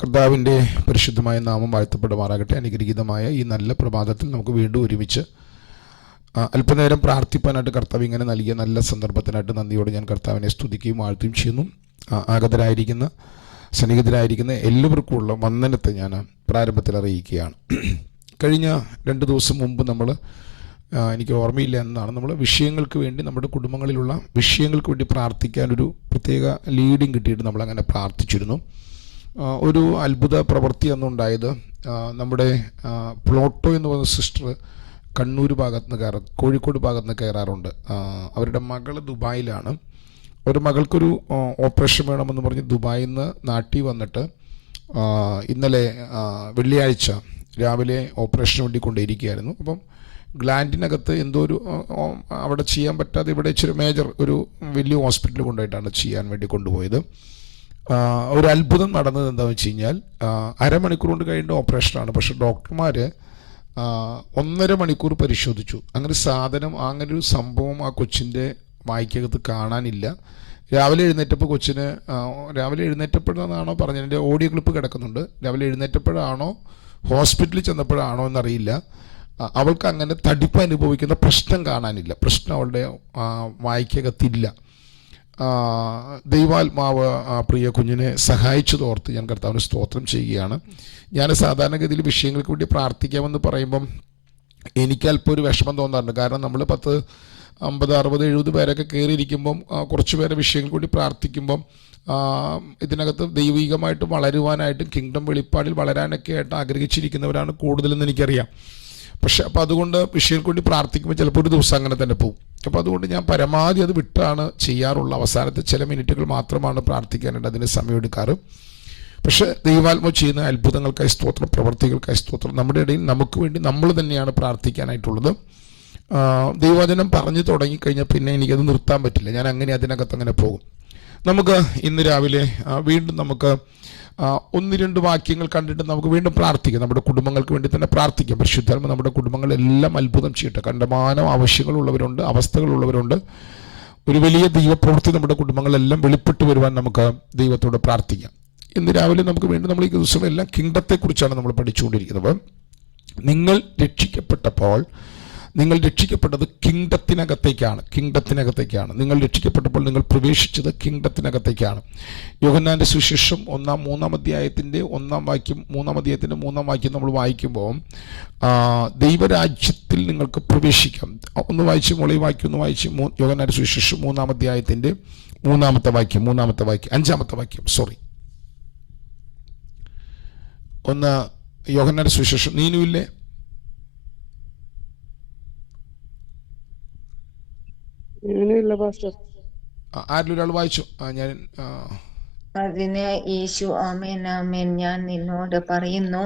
കർത്താവിൻ്റെ പരിശുദ്ധമായ നാമം വാഴ്ത്തപ്പെടുമാറാകട്ടെ. അനുഗ്രഹീതമായ ഈ നല്ല പ്രഭാതത്തിൽ നമുക്ക് വീണ്ടും ഒരുമിച്ച് അല്പനേരം പ്രാർത്ഥിപ്പാനായിട്ട് കർത്താവ് ഇങ്ങനെ നൽകിയ നല്ല സന്ദർഭത്തിനായിട്ട് നന്ദിയോടെ ഞാൻ കർത്താവിനെ സ്തുതിക്കുകയും വാഴ്ത്തുകയും ചെയ്യുന്നു. ആഗതരായിരിക്കുന്ന സന്നിഹിതരായിരിക്കുന്ന എല്ലാവർക്കുമുള്ള വന്ദനത്തെ ഞാൻ പ്രാരംഭത്തിൽ അറിയിക്കുകയാണ്. കഴിഞ്ഞ 2 ദിവസം മുമ്പ് നമ്മൾ എനിക്ക് ഓർമ്മയില്ല എന്നാണ് നമ്മൾ വിഷയങ്ങൾക്ക് വേണ്ടി നമ്മുടെ കുടുംബങ്ങളിലുള്ള വിഷയങ്ങൾക്ക് വേണ്ടി പ്രാർത്ഥിക്കാനൊരു പ്രത്യേക ലീഡിങ് കിട്ടിയിട്ട് നമ്മളങ്ങനെ പ്രാർത്ഥിച്ചിരുന്നു. ഒരു അത്ഭുത പ്രവൃത്തി അന്നുണ്ടായത്, നമ്മുടെ പ്ലോട്ടോ എന്ന് പറയുന്ന സിസ്റ്റർ കണ്ണൂർ ഭാഗത്ത് നിന്ന് കോഴിക്കോട് ഭാഗത്ത് നിന്ന് കയറാറുണ്ട്. അവരുടെ മകൾ ദുബായിലാണ്. ഒരു മകൾക്കൊരു ഓപ്പറേഷൻ വേണമെന്ന് പറഞ്ഞ് ദുബായിൽ നിന്ന് നാട്ടിൽ വന്നിട്ട് ഇന്നലെ വെള്ളിയാഴ്ച രാവിലെ ഓപ്പറേഷന് വേണ്ടി കൊണ്ടിരിക്കുകയായിരുന്നു. അപ്പം ഗ്ലാൻഡിനകത്ത് എന്തോ ഒരു അവിടെ ചെയ്യാൻ പറ്റാതെ ഇവിടെ ഇച്ചിരി മേജർ ഒരു വലിയ ഹോസ്പിറ്റലിൽ കൊണ്ടുപോയിട്ടാണ് ചെയ്യാൻ വേണ്ടി കൊണ്ടുപോയത്. ഒരു അത്ഭുതം നടന്നത് എന്താണെന്ന് വെച്ച് കഴിഞ്ഞാൽ, അരമണിക്കൂർ കൊണ്ട് കഴിയേണ്ട ഓപ്പറേഷനാണ്. പക്ഷെ ഡോക്ടർമാർ 1.5 മണിക്കൂർ പരിശോധിച്ചു. അങ്ങനെ ഒരു സംഭവം ആ കൊച്ചിൻ്റെ വായിക്കകത്ത് കാണാനില്ല. രാവിലെ എഴുന്നേറ്റപ്പോഴാണോ പറഞ്ഞത്, എൻ്റെ ഓഡിയോ ക്ലിപ്പ് കിടക്കുന്നുണ്ട്. രാവിലെ എഴുന്നേറ്റപ്പോഴാണോ ഹോസ്പിറ്റലിൽ ചെന്നപ്പോഴാണോ എന്നറിയില്ല, അവൾക്ക് അങ്ങനെ തടിപ്പ് അനുഭവിക്കുന്ന പ്രശ്നം കാണാനില്ല. പ്രശ്നം അവളുടെ വായിക്കകത്തില്ല. ദൈവാത്മാവ് ആ പ്രിയ കുഞ്ഞിനെ സഹായിച്ചതോർത്ത് ഞാൻ കർത്താവിന് സ്തോത്രം ചെയ്യുകയാണ്. ഞാൻ സാധാരണഗതിയിൽ വിഷയങ്ങൾക്ക് വേണ്ടി പ്രാർത്ഥിക്കാമെന്ന് പറയുമ്പം എനിക്ക് അല്പം ഒരു വിഷമം തോന്നാറുണ്ട്. കാരണം നമ്മൾ 10, 50, 60, 70 പേരൊക്കെ കയറിയിരിക്കുമ്പം കുറച്ച് പേരെ വിഷയങ്ങൾക്ക് വേണ്ടി പ്രാർത്ഥിക്കുമ്പം ഇതിനകത്ത് ദൈവികമായിട്ട് വളരുവാനായിട്ടും കിങ്ഡം വെളിപ്പാടിൽ വളരാനൊക്കെ ആയിട്ട് ആഗ്രഹിച്ചിരിക്കുന്നവരാണ് കൂടുതലെന്ന് എനിക്കറിയാം. പക്ഷെ അപ്പോൾ അതുകൊണ്ട് വിഷയങ്ങൾക്ക് വേണ്ടി പ്രാർത്ഥിക്കുമ്പോൾ ചിലപ്പോൾ ഒരു ദിവസം അങ്ങനെ തന്നെ പോകും. അപ്പോൾ അതുകൊണ്ട് ഞാൻ പരമാവധി അത് വിട്ടാണ് ചെയ്യാറുള്ള. അവസാനത്തെ ചില മിനിറ്റുകൾ മാത്രമാണ് പ്രാർത്ഥിക്കാനായിട്ട് അതിന് സമയമെടുക്കാറ്. പക്ഷേ ദൈവാത്മാവ് ചെയ്യുന്ന അത്ഭുതങ്ങൾക്കായി സ്തോത്രം, പ്രവർത്തികൾക്കായി സ്തോത്രം. നമ്മുടെ ഇടയിൽ നമുക്ക് വേണ്ടി നമ്മൾ തന്നെയാണ് പ്രാർത്ഥിക്കാനായിട്ടുള്ളത്. ദൈവവചനം പറഞ്ഞു തുടങ്ങിക്കഴിഞ്ഞാൽ പിന്നെ എനിക്കത് നിർത്താൻ പറ്റില്ല. ഞാൻ അതിനകത്ത് അങ്ങനെ പോകും. നമുക്ക് ഇന്ന് രാവിലെ വീണ്ടും നമുക്ക് 1-2 വാക്യങ്ങൾ കണ്ടിട്ട് നമുക്ക് വീണ്ടും പ്രാർത്ഥിക്കാം. നമ്മുടെ കുടുംബങ്ങൾക്ക് വേണ്ടി തന്നെ പ്രാർത്ഥിക്കാം. പരിശുദ്ധാത്മാവ് നമ്മുടെ കുടുംബങ്ങളെല്ലാം അത്ഭുതം ചെയ്യട്ടെ. കണ്ടമാനം ആവശ്യങ്ങളുള്ളവരുണ്ട്, അവസ്ഥകളുള്ളവരുണ്ട്. ഒരു വലിയ ദൈവപ്രവൃത്തി നമ്മുടെ കുടുംബങ്ങളെല്ലാം വെളിപ്പെട്ട് വരുവാൻ നമുക്ക് ദൈവത്തോട് പ്രാർത്ഥിക്കാം. ഇന്ന് രാവിലെ നമുക്ക് വീണ്ടും നമ്മൾ ഈ ദിവസമെല്ലാം കിങ്ഡത്തെക്കുറിച്ചാണ് നമ്മൾ പഠിച്ചുകൊണ്ടിരിക്കുന്നത്. നിങ്ങൾ രക്ഷിക്കപ്പെട്ടത് കിങ്ഡത്തിനകത്തേക്കാണ്. നിങ്ങൾ രക്ഷിക്കപ്പെട്ടപ്പോൾ നിങ്ങൾ പ്രവേശിച്ചത് കിങ്ഡത്തിനകത്തേക്കാണ്. യോഹന്നാന്റെ സുവിശേഷം 3-ാം അധ്യായത്തിൻ്റെ 1-ാം വാക്യം, 3-ാം അധ്യായത്തിൻ്റെ 3-ാം വാക്യം നമ്മൾ വായിക്കുമ്പോൾ ദൈവരാജ്യത്തിൽ നിങ്ങൾക്ക് പ്രവേശിക്കാം. ഒന്ന് വായിച്ച് മോളെ വാക്യം ഒന്ന് വായിച്ച്. യോഹന്നാന്റെ സുവിശേഷം 3-ാം അധ്യായത്തിൻ്റെ 3-ാമത്തെ വാക്യം 5-ാമത്തെ വാക്യം ഒന്ന് യോഹന്നാന്റെ സുവിശേഷം. നീനുവില്ലേ? ആരിലും ഒരാൾ വായിച്ചു. അതിന് യേശു ആമേൻ ആമേൻ ഞാൻ നിന്നോട് പറയുന്നു,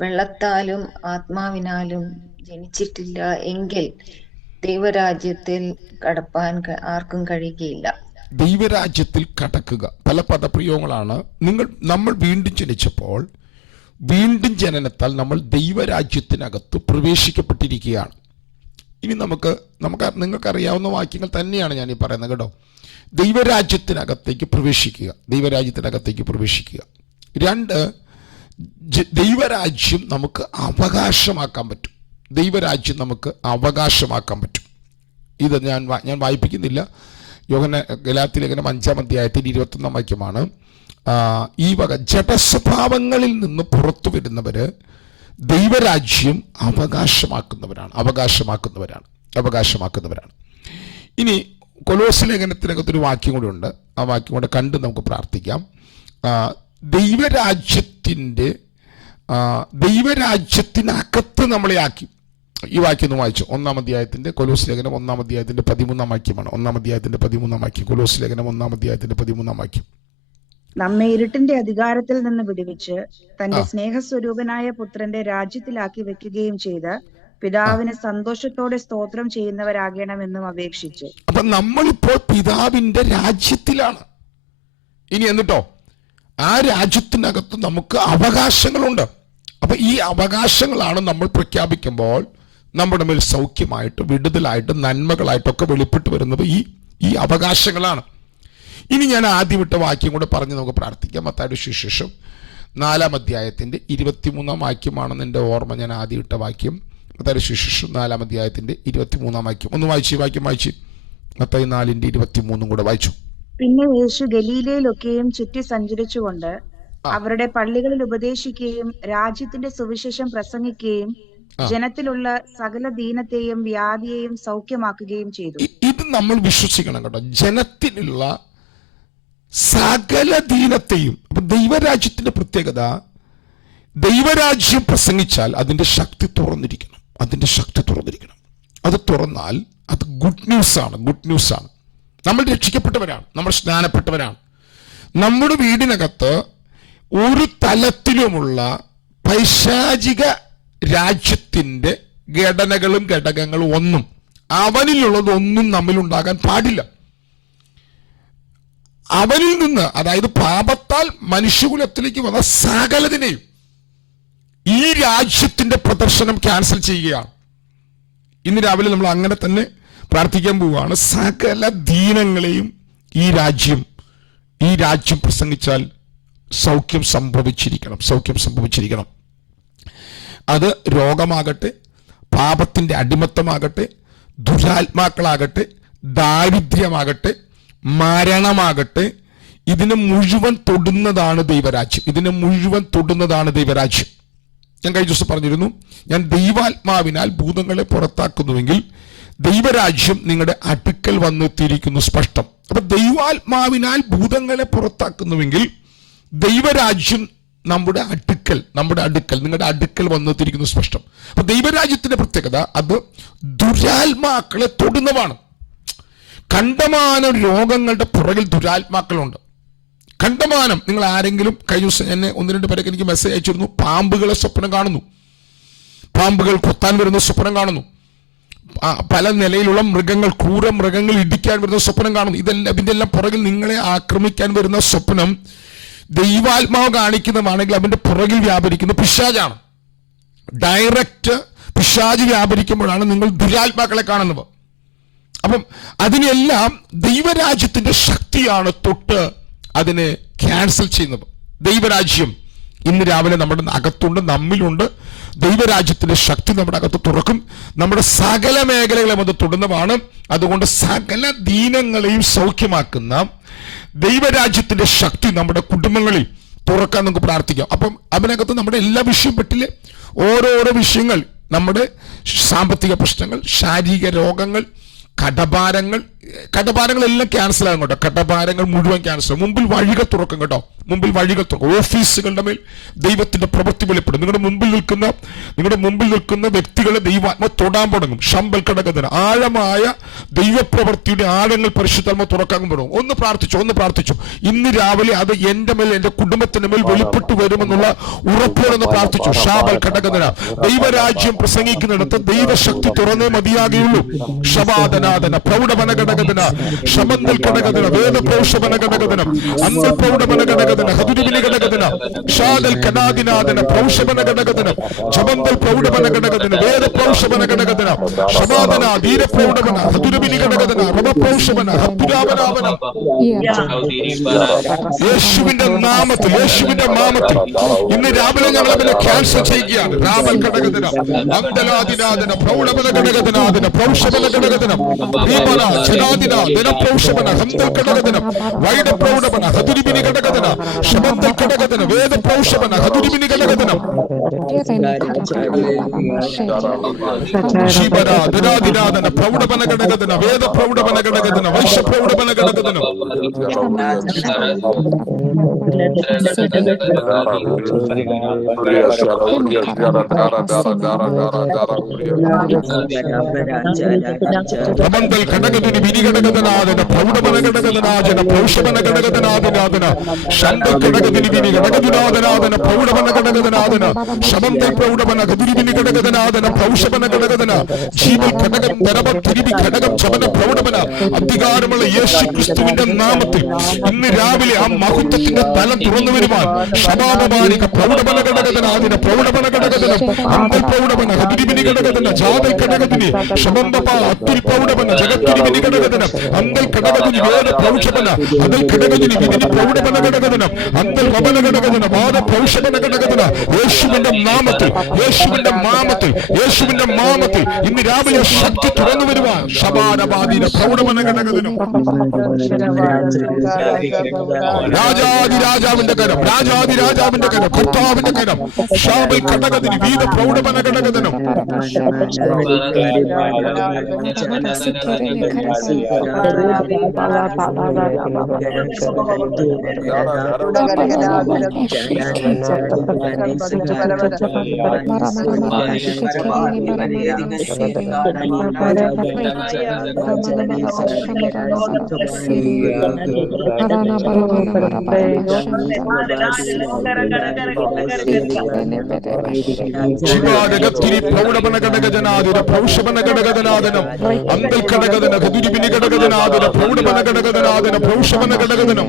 വെള്ളത്താലും ആത്മാവിനാലും ജനിച്ചിട്ടില്ല എങ്കിൽ ദൈവരാജ്യത്തിൽ കടപ്പാൻ ആർക്കും കഴിയുകയില്ല. ദൈവരാജ്യത്തിൽ കടക്കുക പല പദപ്രയോഗങ്ങളാണ്. നമ്മൾ വീണ്ടും ജനിച്ചപ്പോൾ വീണ്ടും ജനനത്താൽ നമ്മൾ ദൈവരാജ്യത്തിനകത്ത് പ്രവേശിക്കപ്പെട്ടിരിക്കുകയാണ്. ഇനി നിങ്ങൾക്കറിയാവുന്ന വാക്യങ്ങൾ തന്നെയാണ് ഞാൻ ഈ പറയുന്നത് കേട്ടോ. ദൈവരാജ്യത്തിനകത്തേക്ക് പ്രവേശിക്കുക. 2, ദൈവരാജ്യം നമുക്ക് അവകാശമാക്കാൻ പറ്റും. ഇത് ഞാൻ വായിപ്പിക്കുന്നില്ല. ഗലാത്യ ലേഖനം 5-ാം അധ്യായത്തിൽ 21-ാം വാക്യമാണ്. ഈ വക ജഡസ്വഭാവങ്ങളിൽ നിന്ന് പുറത്തു വരുന്നവര് ദൈവരാജ്യം അവകാശമാക്കുന്നവരാണ്. ഇനി കൊലോസ്യ ലേഖനത്തിനകത്തൊരു വാക്യം കൂടെ ഉണ്ട്. ആ വാക്യം കൂടെ കണ്ട് നമുക്ക് പ്രാർത്ഥിക്കാം. ദൈവരാജ്യത്തിനകത്ത് നമ്മളെ ആക്കി. ഈ വാക്യം ഒന്ന് വായിച്ചു. 1-ാം അധ്യായത്തിന്റെ കൊലോസ്യ ലേഖനം 1-ാം അധ്യായത്തിന്റെ 13-ാം വാക്യമാണ്. 1-ാം അധ്യായത്തിന്റെ 13-ാം വാക്യം. കൊലോസ്യ ലേഖനം 1-ാം അധ്യായത്തിന്റെ 13-ാം വാക്യം. നമ്മെ ഇരുട്ടിന്റെ അധികാരത്തിൽ നിന്ന് വിടുവിച്ച് തന്റെ സ്നേഹസ്വരൂപനായ പുത്രന്റെ രാജ്യത്തിലാക്കി വെക്കുകയും ചെയ്ത് പിതാവിന് സന്തോഷത്തോടെ സ്തോത്രം ചെയ്യുന്നവരാകണമെന്നും അപേക്ഷിച്ചു. അപ്പൊ നമ്മളിപ്പോൾ പിതാവിന്റെ രാജ്യത്തിലാണ്. ഇനി എന്നിട്ടോ ആ രാജ്യത്തിനകത്ത് നമുക്ക് അവകാശങ്ങളുണ്ട്. അപ്പൊ ഈ അവകാശങ്ങളാണ് നമ്മൾ പ്രഖ്യാപിക്കുമ്പോൾ നമ്മുടെ മേൽ സൗഖ്യമായിട്ട്, വിടുതലായിട്ട്, നന്മകളായിട്ടൊക്കെ വെളിപ്പെട്ട് വരുന്നത് ഈ അവകാശങ്ങളാണ്. ഇനി ഞാൻ ആദ്യം ഇട്ട വാക്യം കൂടെ പറഞ്ഞ് നമുക്ക് പ്രാർത്ഥിക്കാം. മത്തായിയുടെ സുവിശേഷം 4-ാം അധ്യായത്തിൻ്റെ 23-ാം വാക്യമാണെന്ന് എൻ്റെ ഓർമ്മ. ഞാൻ ആദ്യം ഇട്ട വാക്യം മത്തായിയുടെ സുവിശേഷം 4-ാം അധ്യായത്തിൻ്റെ 23-ാം വാക്യം. ഒന്ന് വായിച്ച് വാക്യം വായിച്ച്. മത്തായി 4:23 കൂടെ വായിച്ചു. പിന്നെ യേശു ഗലീലയിലൊക്കെയും ചുറ്റി സഞ്ചരിച്ചുകൊണ്ട് അവരുടെ പള്ളികളിൽ ഉപദേശിക്കുകയും രാജ്യത്തിന്റെ സുവിശേഷം പ്രസംഗിക്കുകയും ജനത്തിലുള്ള സകല ദീനത്തെയും വ്യാധിയെയും സൗഖ്യമാക്കുകയും ചെയ്തു. ഇത് നമ്മൾ വിശ്വസിക്കണം കേട്ടോ. ജനത്തിനുള്ള സകല ദീനത്തെയും. അപ്പൊ ദൈവരാജ്യത്തിന്റെ പ്രത്യേകത, ദൈവരാജ്യം പ്രസംഗിച്ചാൽ അതിന്റെ ശക്തി തുറന്നിരിക്കണം. അതിന്റെ ശക്തി തുറന്നിരിക്കണം. അത് തുറന്നാൽ അത് ഗുഡ് ന്യൂസാണ്. ഗുഡ് ന്യൂസാണ്. നമ്മൾ രക്ഷിക്കപ്പെട്ടവരാണ്, നമ്മൾ സ്നാനപ്പെട്ടവരാണ്. നമ്മുടെ വീടിനകത്ത് ഒരു തലത്തിലുമുള്ള പൈശാചിക രാജ്യത്തിന്റെ ഘടനകളും ഘടകങ്ങളും ഒന്നും, അവനിലുള്ളതൊന്നും നമ്മിലുണ്ടാകാൻ പാടില്ല. അവനിൽ നിന്ന്, അതായത് പാപത്താൽ മനുഷ്യകുലത്തിലേക്ക് വന്ന സകലതിനെയും ഈ രാജ്യത്തിന്റെ പ്രദർശനം ക്യാൻസൽ ചെയ്യുകയാണ്. ഇന്ന് രാവിലെ നമ്മൾ അങ്ങനെ തന്നെ പ്രാർത്ഥിക്കാൻ പോവുകയാണ്. സകല ദീനങ്ങളെയും ഈ രാജ്യം പ്രസംഗിച്ചാൽ സൗഖ്യം സംഭവിച്ചിരിക്കണം. സൗഖ്യം സംഭവിച്ചിരിക്കണം. അത് രോഗമാകട്ടെ, പാപത്തിന്റെ അടിമത്തമാകട്ടെ, ദുരാത്മാക്കളാകട്ടെ, ദാരിദ്ര്യമാകട്ടെ, മരണമാകട്ടെ, ഇതിനെ മുഴുവൻ തൊടുന്നതാണ് ദൈവരാജ്യം. ഇതിനെ മുഴുവൻ തൊടുന്നതാണ് ദൈവരാജ്യം. ഞാൻ കഴിഞ്ഞ ദിവസം പറഞ്ഞിരുന്നു, ഞാൻ ദൈവാത്മാവിനാൽ ഭൂതങ്ങളെ പുറത്താക്കുന്നുവെങ്കിൽ ദൈവരാജ്യം നിങ്ങളുടെ അടുക്കൽ വന്നെത്തിയിരിക്കുന്നു. സ്പഷ്ടം. അപ്പൊ ദൈവാത്മാവിനാൽ ഭൂതങ്ങളെ പുറത്താക്കുന്നുവെങ്കിൽ ദൈവരാജ്യം നമ്മുടെ അടുക്കൽ നിങ്ങളുടെ അടുക്കൽ വന്നെത്തിയിരിക്കുന്നു. സ്പഷ്ടം. അപ്പൊ ദൈവരാജ്യത്തിന്റെ പ്രത്യേകത, അത് ദുരാത്മാക്കളെ തൊടുന്നതാണ്. കണ്ടമാനം രോഗങ്ങളുടെ പുറകിൽ ദുരാത്മാക്കളുണ്ട്. കണ്ടമാനം. നിങ്ങൾ ആരെങ്കിലും കഴിഞ്ഞ ദിവസം എന്നെ 1-2 പേരൊക്കെ എനിക്ക് മെസ്സേജ് അയച്ചിരുന്നു. പാമ്പുകളെ സ്വപ്നം കാണുന്നു, പാമ്പുകൾ കൊത്താൻ വരുന്ന സ്വപ്നം കാണുന്നു, പല നിലയിലുള്ള മൃഗങ്ങൾ, ക്രൂര മൃഗങ്ങൾ ഇടിക്കാൻ വരുന്ന സ്വപ്നം കാണുന്നു. ഇതിന്റെ എല്ലാം പുറകിൽ നിങ്ങളെ ആക്രമിക്കാൻ വരുന്ന സ്വപ്നം ദൈവാത്മാവ് കാണിക്കുന്നതാണെങ്കിൽ അതിന്റെ പുറകിൽ വ്യാപരിക്കുന്ന പിശാചാണ്. ഡയറക്റ്റ് പിശാച് വ്യാപരിക്കുമ്പോഴാണ് നിങ്ങൾ ദുരാത്മാക്കളെ കാണുന്നത്. അപ്പം അതിനെല്ലാം ദൈവരാജ്യത്തിന്റെ ശക്തിയാണ് തൊട്ട് അതിനെ ക്യാൻസൽ ചെയ്യുന്നത്. ദൈവരാജ്യം ഇന്ന് രാവിലെ നമ്മുടെ അകത്തുണ്ട്, നമ്മിലുണ്ട്. ദൈവരാജ്യത്തിന്റെ ശക്തി നമ്മുടെ അകത്ത് തുറക്കും. നമ്മുടെ സകല മേഖലകളെ അത് തൊടുന്നതാണ്. അതുകൊണ്ട് സകല ദീനങ്ങളെയും സൗഖ്യമാക്കുന്ന ദൈവരാജ്യത്തിന്റെ ശക്തി നമ്മുടെ കുടുംബങ്ങളിൽ തുറക്കാൻ നമുക്ക് പ്രാർത്ഥിക്കാം. അപ്പം അതിനകത്ത് നമ്മുടെ എല്ലാ വിഷയവും പെട്ടില്ലേ? ഓരോരോ വിഷയങ്ങൾ, നമ്മുടെ സാമ്പത്തിക പ്രശ്നങ്ങൾ, ശാരീരിക രോഗങ്ങൾ, കടഭാരങ്ങളെല്ലാം ക്യാൻസൽ ആകും കേട്ടോ. കടഭാരങ്ങൾ മുഴുവൻ ക്യാൻസൽ. മുമ്പിൽ വഴികൾ തുറക്കും കേട്ടോ. മുമ്പിൽ വഴികൾ തുറക്കും. ഓഫീസുകളുടെ മേൽ ദൈവത്തിന്റെ പ്രവൃത്തി വെളിപ്പെടും. നിങ്ങളുടെ മുമ്പിൽ നിൽക്കുന്ന വ്യക്തികളെ ദൈവാത്മ തൊടാൻ തുടങ്ങും. ശമ്പൽ ഘടകത്തിന് ആഴമായ ദൈവപ്രവൃത്തിയുടെ ആഴങ്ങൾ പരിശുദ്ധാത്മ തുറക്കാൻ തുടങ്ങും. ഒന്ന് പ്രാർത്ഥിച്ചു. ഇന്ന് രാവിലെ അത് എന്റെ മേൽ, എന്റെ കുടുംബത്തിന്റെ മേൽ വെളിപ്പെട്ടു വരുമെന്നുള്ള ഉറപ്പോടെന്ന് പ്രാർത്ഥിച്ചു. ശാബൽ ഘടകത്തിന് ദൈവരാജ്യം പ്രസംഗിക്കുന്നിടത്ത് ദൈവശക്തി തുറന്നേ മതിയാകുള്ളൂ. ശബാദനാദന പ്രൗഢവന ഘടകത്തിന്, ശമന്തൽ ഘടകത്തിന്, വേദപ്രൗഷവന ഘടകത്തിന്, അന്തൽ പ്രൗഢവന ഘടകത്തിന്, ഹതുരുവിനി ഘടകത്തിന്, ഷാദൽ കനാദിനാദന പ്രൗഷവന ഘടകത്തിന്, ജബന്തൽ പ്രൗഢവന ഘടകത്തിന്, വേദപ്രൗഷവന ഘടകത്തിന്, ശബാദന ധീരപ്രൗഢവന ഹതുരുവിനി ഘടകത്തിന്, റവപ്രൗഷവന ഹത്തുരാവനാവന. യേശുവിന്റെ നാമത്തിൽ ഇന്ന് രാവിലെ ഞങ്ങൾ അതിനെ ക്യാൻസൽ ചെയ്യുകയാണ്. രാമൽ ഘടകത്തിന്, അന്തലാദിനാദന പ്രൗഢവന ഘടകത്തിനാദന പ്രൗഷവന ഘടകത്തിന്, ജനാദിന ദിനപ്രൗഷവന ഹന്തൽ ഘടകത്തിന്, വൈഡപ്രൗഢവന ഹതുരിമിനി ഘടകത്തിന്, ശമന്തൽ ഘടകത്തിന്, വേദപ്രൗഷവന ഹതുരിമിനി ഘടകത്തിന്, ശിവര ദിനാദിനാദന പ്രൗഢവന ഘടകത്തിന്, വേദപ്രൗഢവന ഘടകത്തിന്, വൈശ്യപ്രൗഢവന ഘടകത്തിന്, പ്രബന്ധൽ ഘടകത്തിന്, വിനിഘടകനാദന പ്രൗഢവന ഘടകനാദന പ്രൗഷവന ഘടകനാദനാദന ശന്തൽ ഘടകത്തിന്, വിനി ഘടകനാദന ഘടകനാഥന പ്രൗഢവന ഘടകനാഥന ശബന്തൽ പ്രൗഢവന ഗതിരിവിനി ഘടകനാഥന പ്രൗഷവന ഘടകന ജീവൽ ഘടകം ധരവ തിരിവി ഘടകം ചവന പ്രൗഢവന അധികാരമുള്ള യേശു ക്രിസ്തുവിന്റെ നാമത്തിൽ ഇന്ന് രാവിലെ ആ മഹത്വത്തിന്റെ തലം തുറന്നു വരുവാൻ ശബാബാലിക പ്രൗഢവന ഘടകനാഥന പ്രൗഢവന ഘടകനം അമ്പൽ പ്രൗഢവന ഗതിരിവിനി ഘടകന ജാതൽ ഘടകത്തിന് ശബന്തപ അത്തുൽ പ്രൗഢവന ജഗത്തിരിവിനി ഘടകനം അന്തൽ ഘടകത്തിന് വേദ പ്രൗഷവന അതിൽ ഘടകത്തിന് വിധിനി പ്രൗഢവന ഘടകനം അന്തൽ വമന ഘടകന വാദ പ്രൗഷവന ഘടകന യേശുവിന്റെ നാമത്തിൽ യേശുവിന്റെ നാമത്തിൽ യേശുവിന്റെ നാമത്തിൽ ഇന്ന് രാവിലെ ശക്തി തുറന്നു വരുവാൻ ശബാനബാദിന പ്രൗഢവന ഘടകനം രാജാതിരാജാവിന്റെ കരം രാജാതിരാജാവിന്റെ കരം കർത്താവിന്റെ കരം ഷാബൽ ഘടകത്തിന് വീത പ്രൗഢവന ഘടകനം പ്രൗഢവന ഘടകജനാദിന പ്രൗഷവന ഘടകജനാദനം അന്തൽ ഘടകജന ഗതുരിവിനി ഘടകജനാദന പ്രൗഢവന ഘടകജനാദന പ്രൗഷവന ഘടകജനം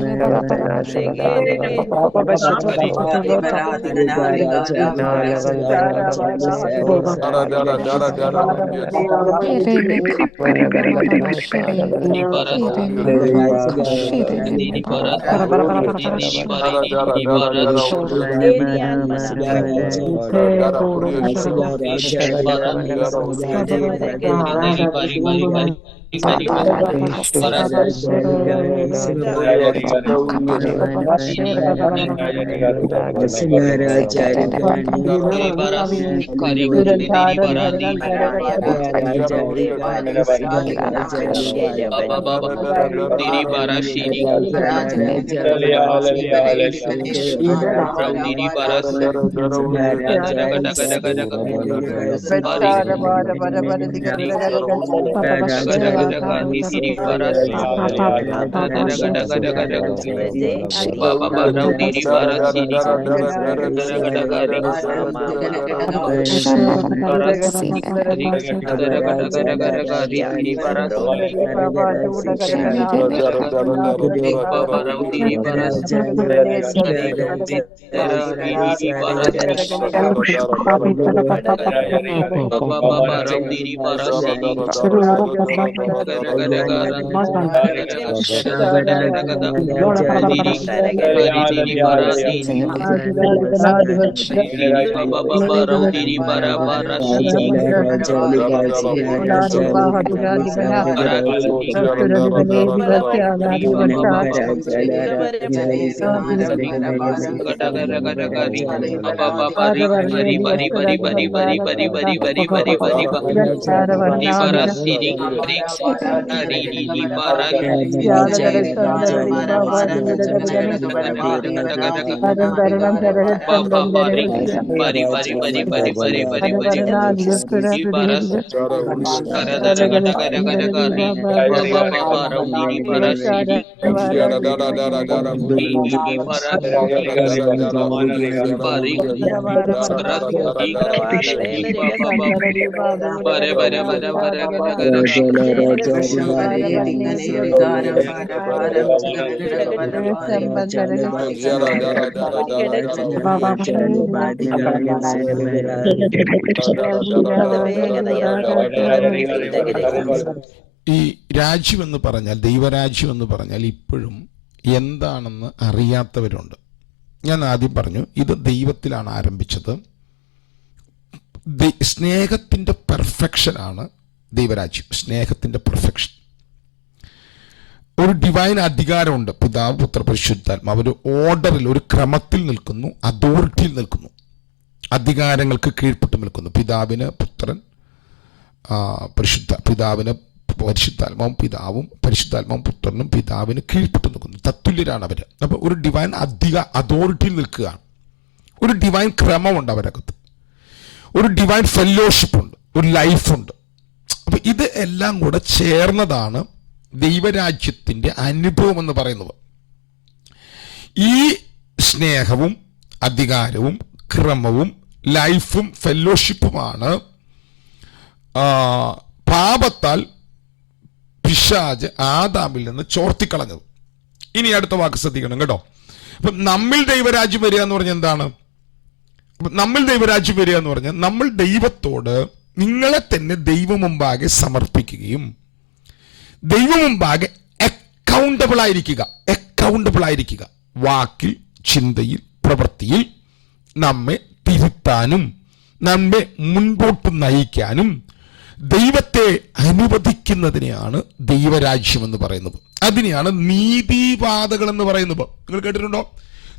ഈ രാജ്യമെന്ന് പറഞ്ഞാൽ, ദൈവരാജ്യം എന്ന് പറഞ്ഞാൽ ഇപ്പോഴും എന്താണെന്ന് അറിയാത്തവരുണ്ട്. ഞാൻ ആദ്യം പറഞ്ഞു, ഇത് ദൈവത്തിലാണ് ആരംഭിച്ചത്. സ്നേഹത്തിൻ്റെ പെർഫെക്ഷനാണ് ദൈവരാജ്യം, സ്നേഹത്തിൻ്റെ പെർഫെക്ഷൻ. ഒരു ഡിവൈൻ അധികാരമുണ്ട്. പിതാവ്, പുത്ര, പരിശുദ്ധാത്മാവ് ഒരു ഓർഡറിൽ, ഒരു ക്രമത്തിൽ നിൽക്കുന്നു, അതോറിറ്റിയിൽ നിൽക്കുന്നു, അധികാരങ്ങൾക്ക് കീഴ്പ്പെട്ട് നിൽക്കുന്നു. പിതാവിന് പുത്രൻ, പിതാവിന് പരിശുദ്ധാത്മാവും പിതാവും, പരിശുദ്ധാത്മാവും പുത്രനും പിതാവിന് കീഴ്പ്പെട്ട് നിൽക്കുന്നു. തത്തുല്യരാണ് അവർ. അപ്പോൾ ഒരു ഡിവൈൻ അതോറിറ്റിയിൽ നിൽക്കുകയാണ്. ഒരു ഡിവൈൻ ക്രമമുണ്ട് അവരകത്ത്, ഒരു ഡിവൈൻ ഫെല്ലോഷിപ്പ് ഉണ്ട്, ഒരു ലൈഫുണ്ട്. അപ്പോൾ ഇത് എല്ലാം കൂടെ ചേർന്നതാണ് ദൈവരാജ്യത്തിൻ്റെ അനുഭവം എന്ന് പറയുന്നത്. ഈ സ്നേഹവും അധികാരവും ക്രമവും ലൈഫും ഫെല്ലോഷിപ്പുമാണ് പാപത്താൽ പിശാച് ആദാമിൽ നിന്ന് ചോർത്തിക്കളഞ്ഞത്. ഇനി അടുത്ത വാക്ക് ശ്രദ്ധിക്കണം കേട്ടോ. അപ്പൊ നമ്മിൽ ദൈവരാജ്യം വരിക എന്ന് പറഞ്ഞാൽ എന്താണ്? നമ്മിൽ ദൈവരാജ്യം വരിക എന്ന് പറഞ്ഞാൽ നമ്മൾ ദൈവത്തോട് നിങ്ങളെ തന്നെ ദൈവം മുമ്പാകെ സമർപ്പിക്കുകയും ദൈവം മുമ്പാകെ അക്കൗണ്ടബിൾ ആയിരിക്കുക. വാക്കിൽ, ചിന്തയിൽ, പ്രവൃത്തിയിൽ നമ്മെ തിരുത്താനും നമ്മെ മുൻപോട്ട് നയിക്കാനും ദൈവത്തെ അനുവദിക്കുന്നതിനെയാണ് ദൈവരാജ്യം എന്ന് പറയുന്നത്. അതിനെയാണ് നീതിപാതകൾ എന്ന് പറയുന്നത്. നിങ്ങൾ കേട്ടിട്ടുണ്ടോ?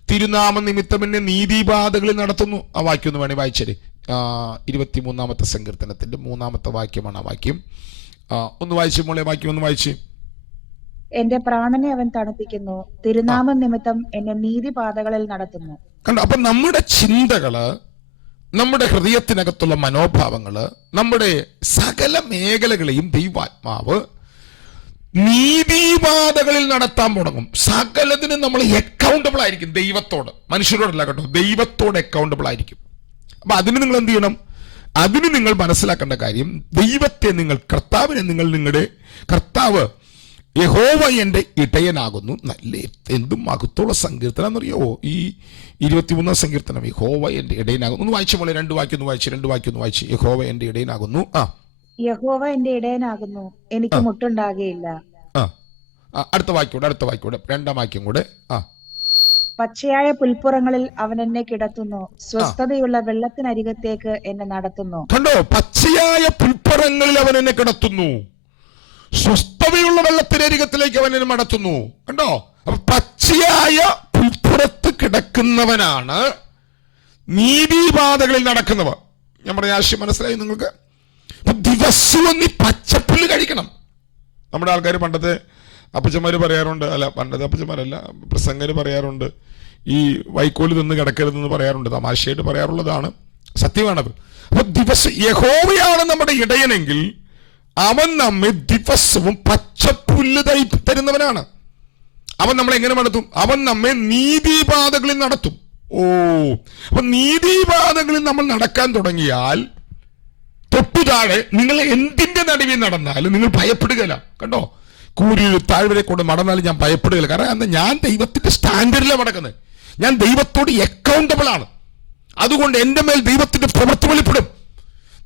തിരുനാമ നിമിത്തം എന്നെ നീതിപാതകളിൽ നടത്തുന്നു. ആ വാക്യം ഒന്ന് വേണേ വായിച്ചേ. 23-ാമത്തെ സങ്കീർത്തനത്തിന്റെ 3-ാമത്തെ വാക്യമാണ് ആ വാക്യം. ഒന്ന് വായിച്ചു മോളെ, വാക്യം ഒന്ന് വായിച്ച്. എന്റെ പ്രാണനെ അവൻ തണുപ്പിക്കുന്നു, തിരുനാമ നിമിത്തം എന്നെ നീതിപാതകളിൽ നടത്തുന്നു. കണ്ടോ? അപ്പൊ നമ്മുടെ ചിന്തകള്, നമ്മുടെ ഹൃദയത്തിനകത്തുള്ള മനോഭാവങ്ങള്, നമ്മുടെ സകല മേഖലകളെയും ദൈവാത്മാവ് നീതിപാതകളിൽ നടത്താൻ തുടങ്ങും. സകലത്തിനും നമ്മൾ അക്കൗണ്ടബിൾ ആയിരിക്കും ദൈവത്തോട്, മനുഷ്യരോടല്ല കേട്ടോ, ദൈവത്തോട് അക്കൗണ്ടബിൾ ആയിരിക്കും. അപ്പൊ അതിന് നിങ്ങൾ എന്ത് ചെയ്യണം? അതിന് നിങ്ങൾ മനസ്സിലാക്കേണ്ട കാര്യം, ദൈവത്തെ നിങ്ങൾ, കർത്താവിനെ നിങ്ങൾ, നിങ്ങളുടെ കർത്താവ് യഹോവ എൻ്റെ ഇടയനാകുന്നു. നല്ല എന്തും മഹത്വമുള്ള സങ്കീർത്തനം എന്നറിയോ ഈ 23-ാം സങ്കീർത്തനം. യഹോവ എൻ്റെ ഇടയനാകുന്നു. ഒന്ന് വായിച്ച പോലെ 2 വാക്യം ഒന്ന് വായിച്ച്. യഹോവ എൻ്റെ ഇടയനാകുന്നു. യഹോവ എന്റെ ഇടയനാകുന്നു, എനിക്ക് മുട്ടുണ്ടാകുകയില്ല. അടുത്ത വാക്യോടെ 2-ാം വാക്യം കൂടെ. പച്ചയായ പുൽപ്പുറങ്ങളിൽ അവൻ എന്നെ കിടത്തുന്നു, സ്വസ്ഥതയുള്ള വെള്ളത്തിനരികത്തേക്ക് എന്നെ നടത്തുന്നു. കണ്ടോ? പച്ചയായ പുൽപ്പുറങ്ങളിൽ അവൻ എന്നെ കിടത്തുന്നു, സ്വസ്ഥതയുള്ള വെള്ളത്തിനരികത്തിലേക്ക് അവൻ എന്നെ നടത്തുന്നു. കണ്ടോ? അപ്പൊ പച്ചയായ പുൽപ്പുറത്ത് കിടക്കുന്നവനാണ് നീതിപാതകളിൽ നടക്കുന്നവർ. ഞാൻ പറഞ്ഞ ആശയം മനസ്സിലായി നിങ്ങൾക്ക്? ദിവസവും നീ പച്ചപ്പുല്ല് കഴിക്കണം. നമ്മുടെ ആൾക്കാർ, പണ്ടത്തെ അപ്പച്ചന്മാര് പറയാറുണ്ട്, അല്ല പണ്ടത്തെ അപ്പച്ചന്മാരല്ല, പ്രസംഗര് പറയാറുണ്ട്, ഈ വൈക്കോല് നിന്ന് കിടക്കരുതെന്ന് പറയാറുണ്ട്. തമാശയായിട്ട് പറയാറുള്ളതാണ്, സത്യമാണത്. അപ്പൊ ദിവസം യഹോവയാണ് നമ്മുടെ ഇടയനെങ്കിൽ അവൻ നമ്മെ ദിവസവും പച്ചപ്പുല്ല് തരുന്നവനാണ്. അവൻ നമ്മളെ എങ്ങനെ നടത്തും? അവൻ നമ്മെ നീതിപാതകളിൽ നടത്തും. അപ്പൊ നീതിപാതകളിൽ നമ്മൾ നടക്കാൻ തുടങ്ങിയാൽ തൊട്ടു താഴെ നിങ്ങൾ എന്തിന്റെ നടുവിൽ നടന്നാലും നിങ്ങൾ ഭയപ്പെടുകയില്ല. കണ്ടോ? കൂരിൽ താഴ്വരെ കൊണ്ട് നടന്നാലും ഞാൻ ഭയപ്പെടുകയില്ല. കാരണം ഞാൻ ദൈവത്തിന്റെ സ്റ്റാൻഡേർഡിലാണ് നടക്കുന്നത്. ഞാൻ ദൈവത്തോട് അക്കൗണ്ടബിൾ ആണ്. അതുകൊണ്ട് എന്റെ മേൽ ദൈവത്തിന്റെ പ്രവൃത്തി വെളിപ്പെടും.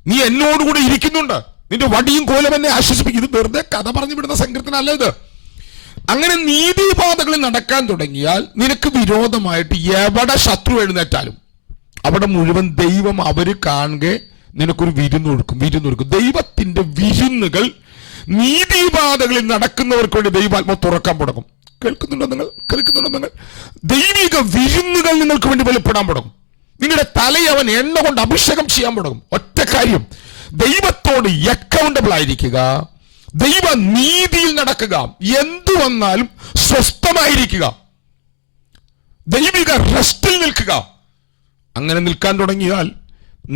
നീ എന്നോടുകൂടി ഇരിക്കുന്നുണ്ട്, നിന്റെ വടിയും കോലും എന്നെ ആശ്വസിപ്പിക്കും. ഇത് വെറുതെ കഥ പറഞ്ഞു വിടുന്ന സങ്കീർത്തനമല്ല ഇത്. അങ്ങനെ നീതിപാതകളിൽ നടക്കാൻ തുടങ്ങിയാൽ നിനക്ക് വിരോധമായിട്ട് എവിടെ ശത്രു എഴുന്നേറ്റാലും അവിടെ മുഴുവൻ ദൈവം അവര് കാണുക നിനക്കൊരു വിരുന്നൊഴുക്കും. ദൈവത്തിന്റെ വിരുന്നുകൾ നീതിപാതകളിൽ നടക്കുന്നവർക്ക് വേണ്ടി ദൈവാത്മ തുറക്കാൻ തുടങ്ങും. കേൾക്കുന്നുണ്ടോ നിങ്ങൾ? ദൈവിക വിരുന്നുകൾ നിങ്ങൾക്ക് വേണ്ടി വെളിപ്പെടാൻ തുടങ്ങും. നിങ്ങളുടെ തലയെ അവൻ എണ്ണ കൊണ്ട് അഭിഷേകം ചെയ്യാൻ തുടങ്ങും. ഒറ്റ കാര്യം, ദൈവത്തോട് അക്കൗണ്ടബിൾ ആയിരിക്കുക, ദൈവ നീതിയിൽ നടക്കുക, എന്തു വന്നാലും സ്വസ്ഥമായിരിക്കുക, ദൈവിക റെസ്റ്റിൽ നിൽക്കുക. അങ്ങനെ നിൽക്കാൻ തുടങ്ങിയാൽ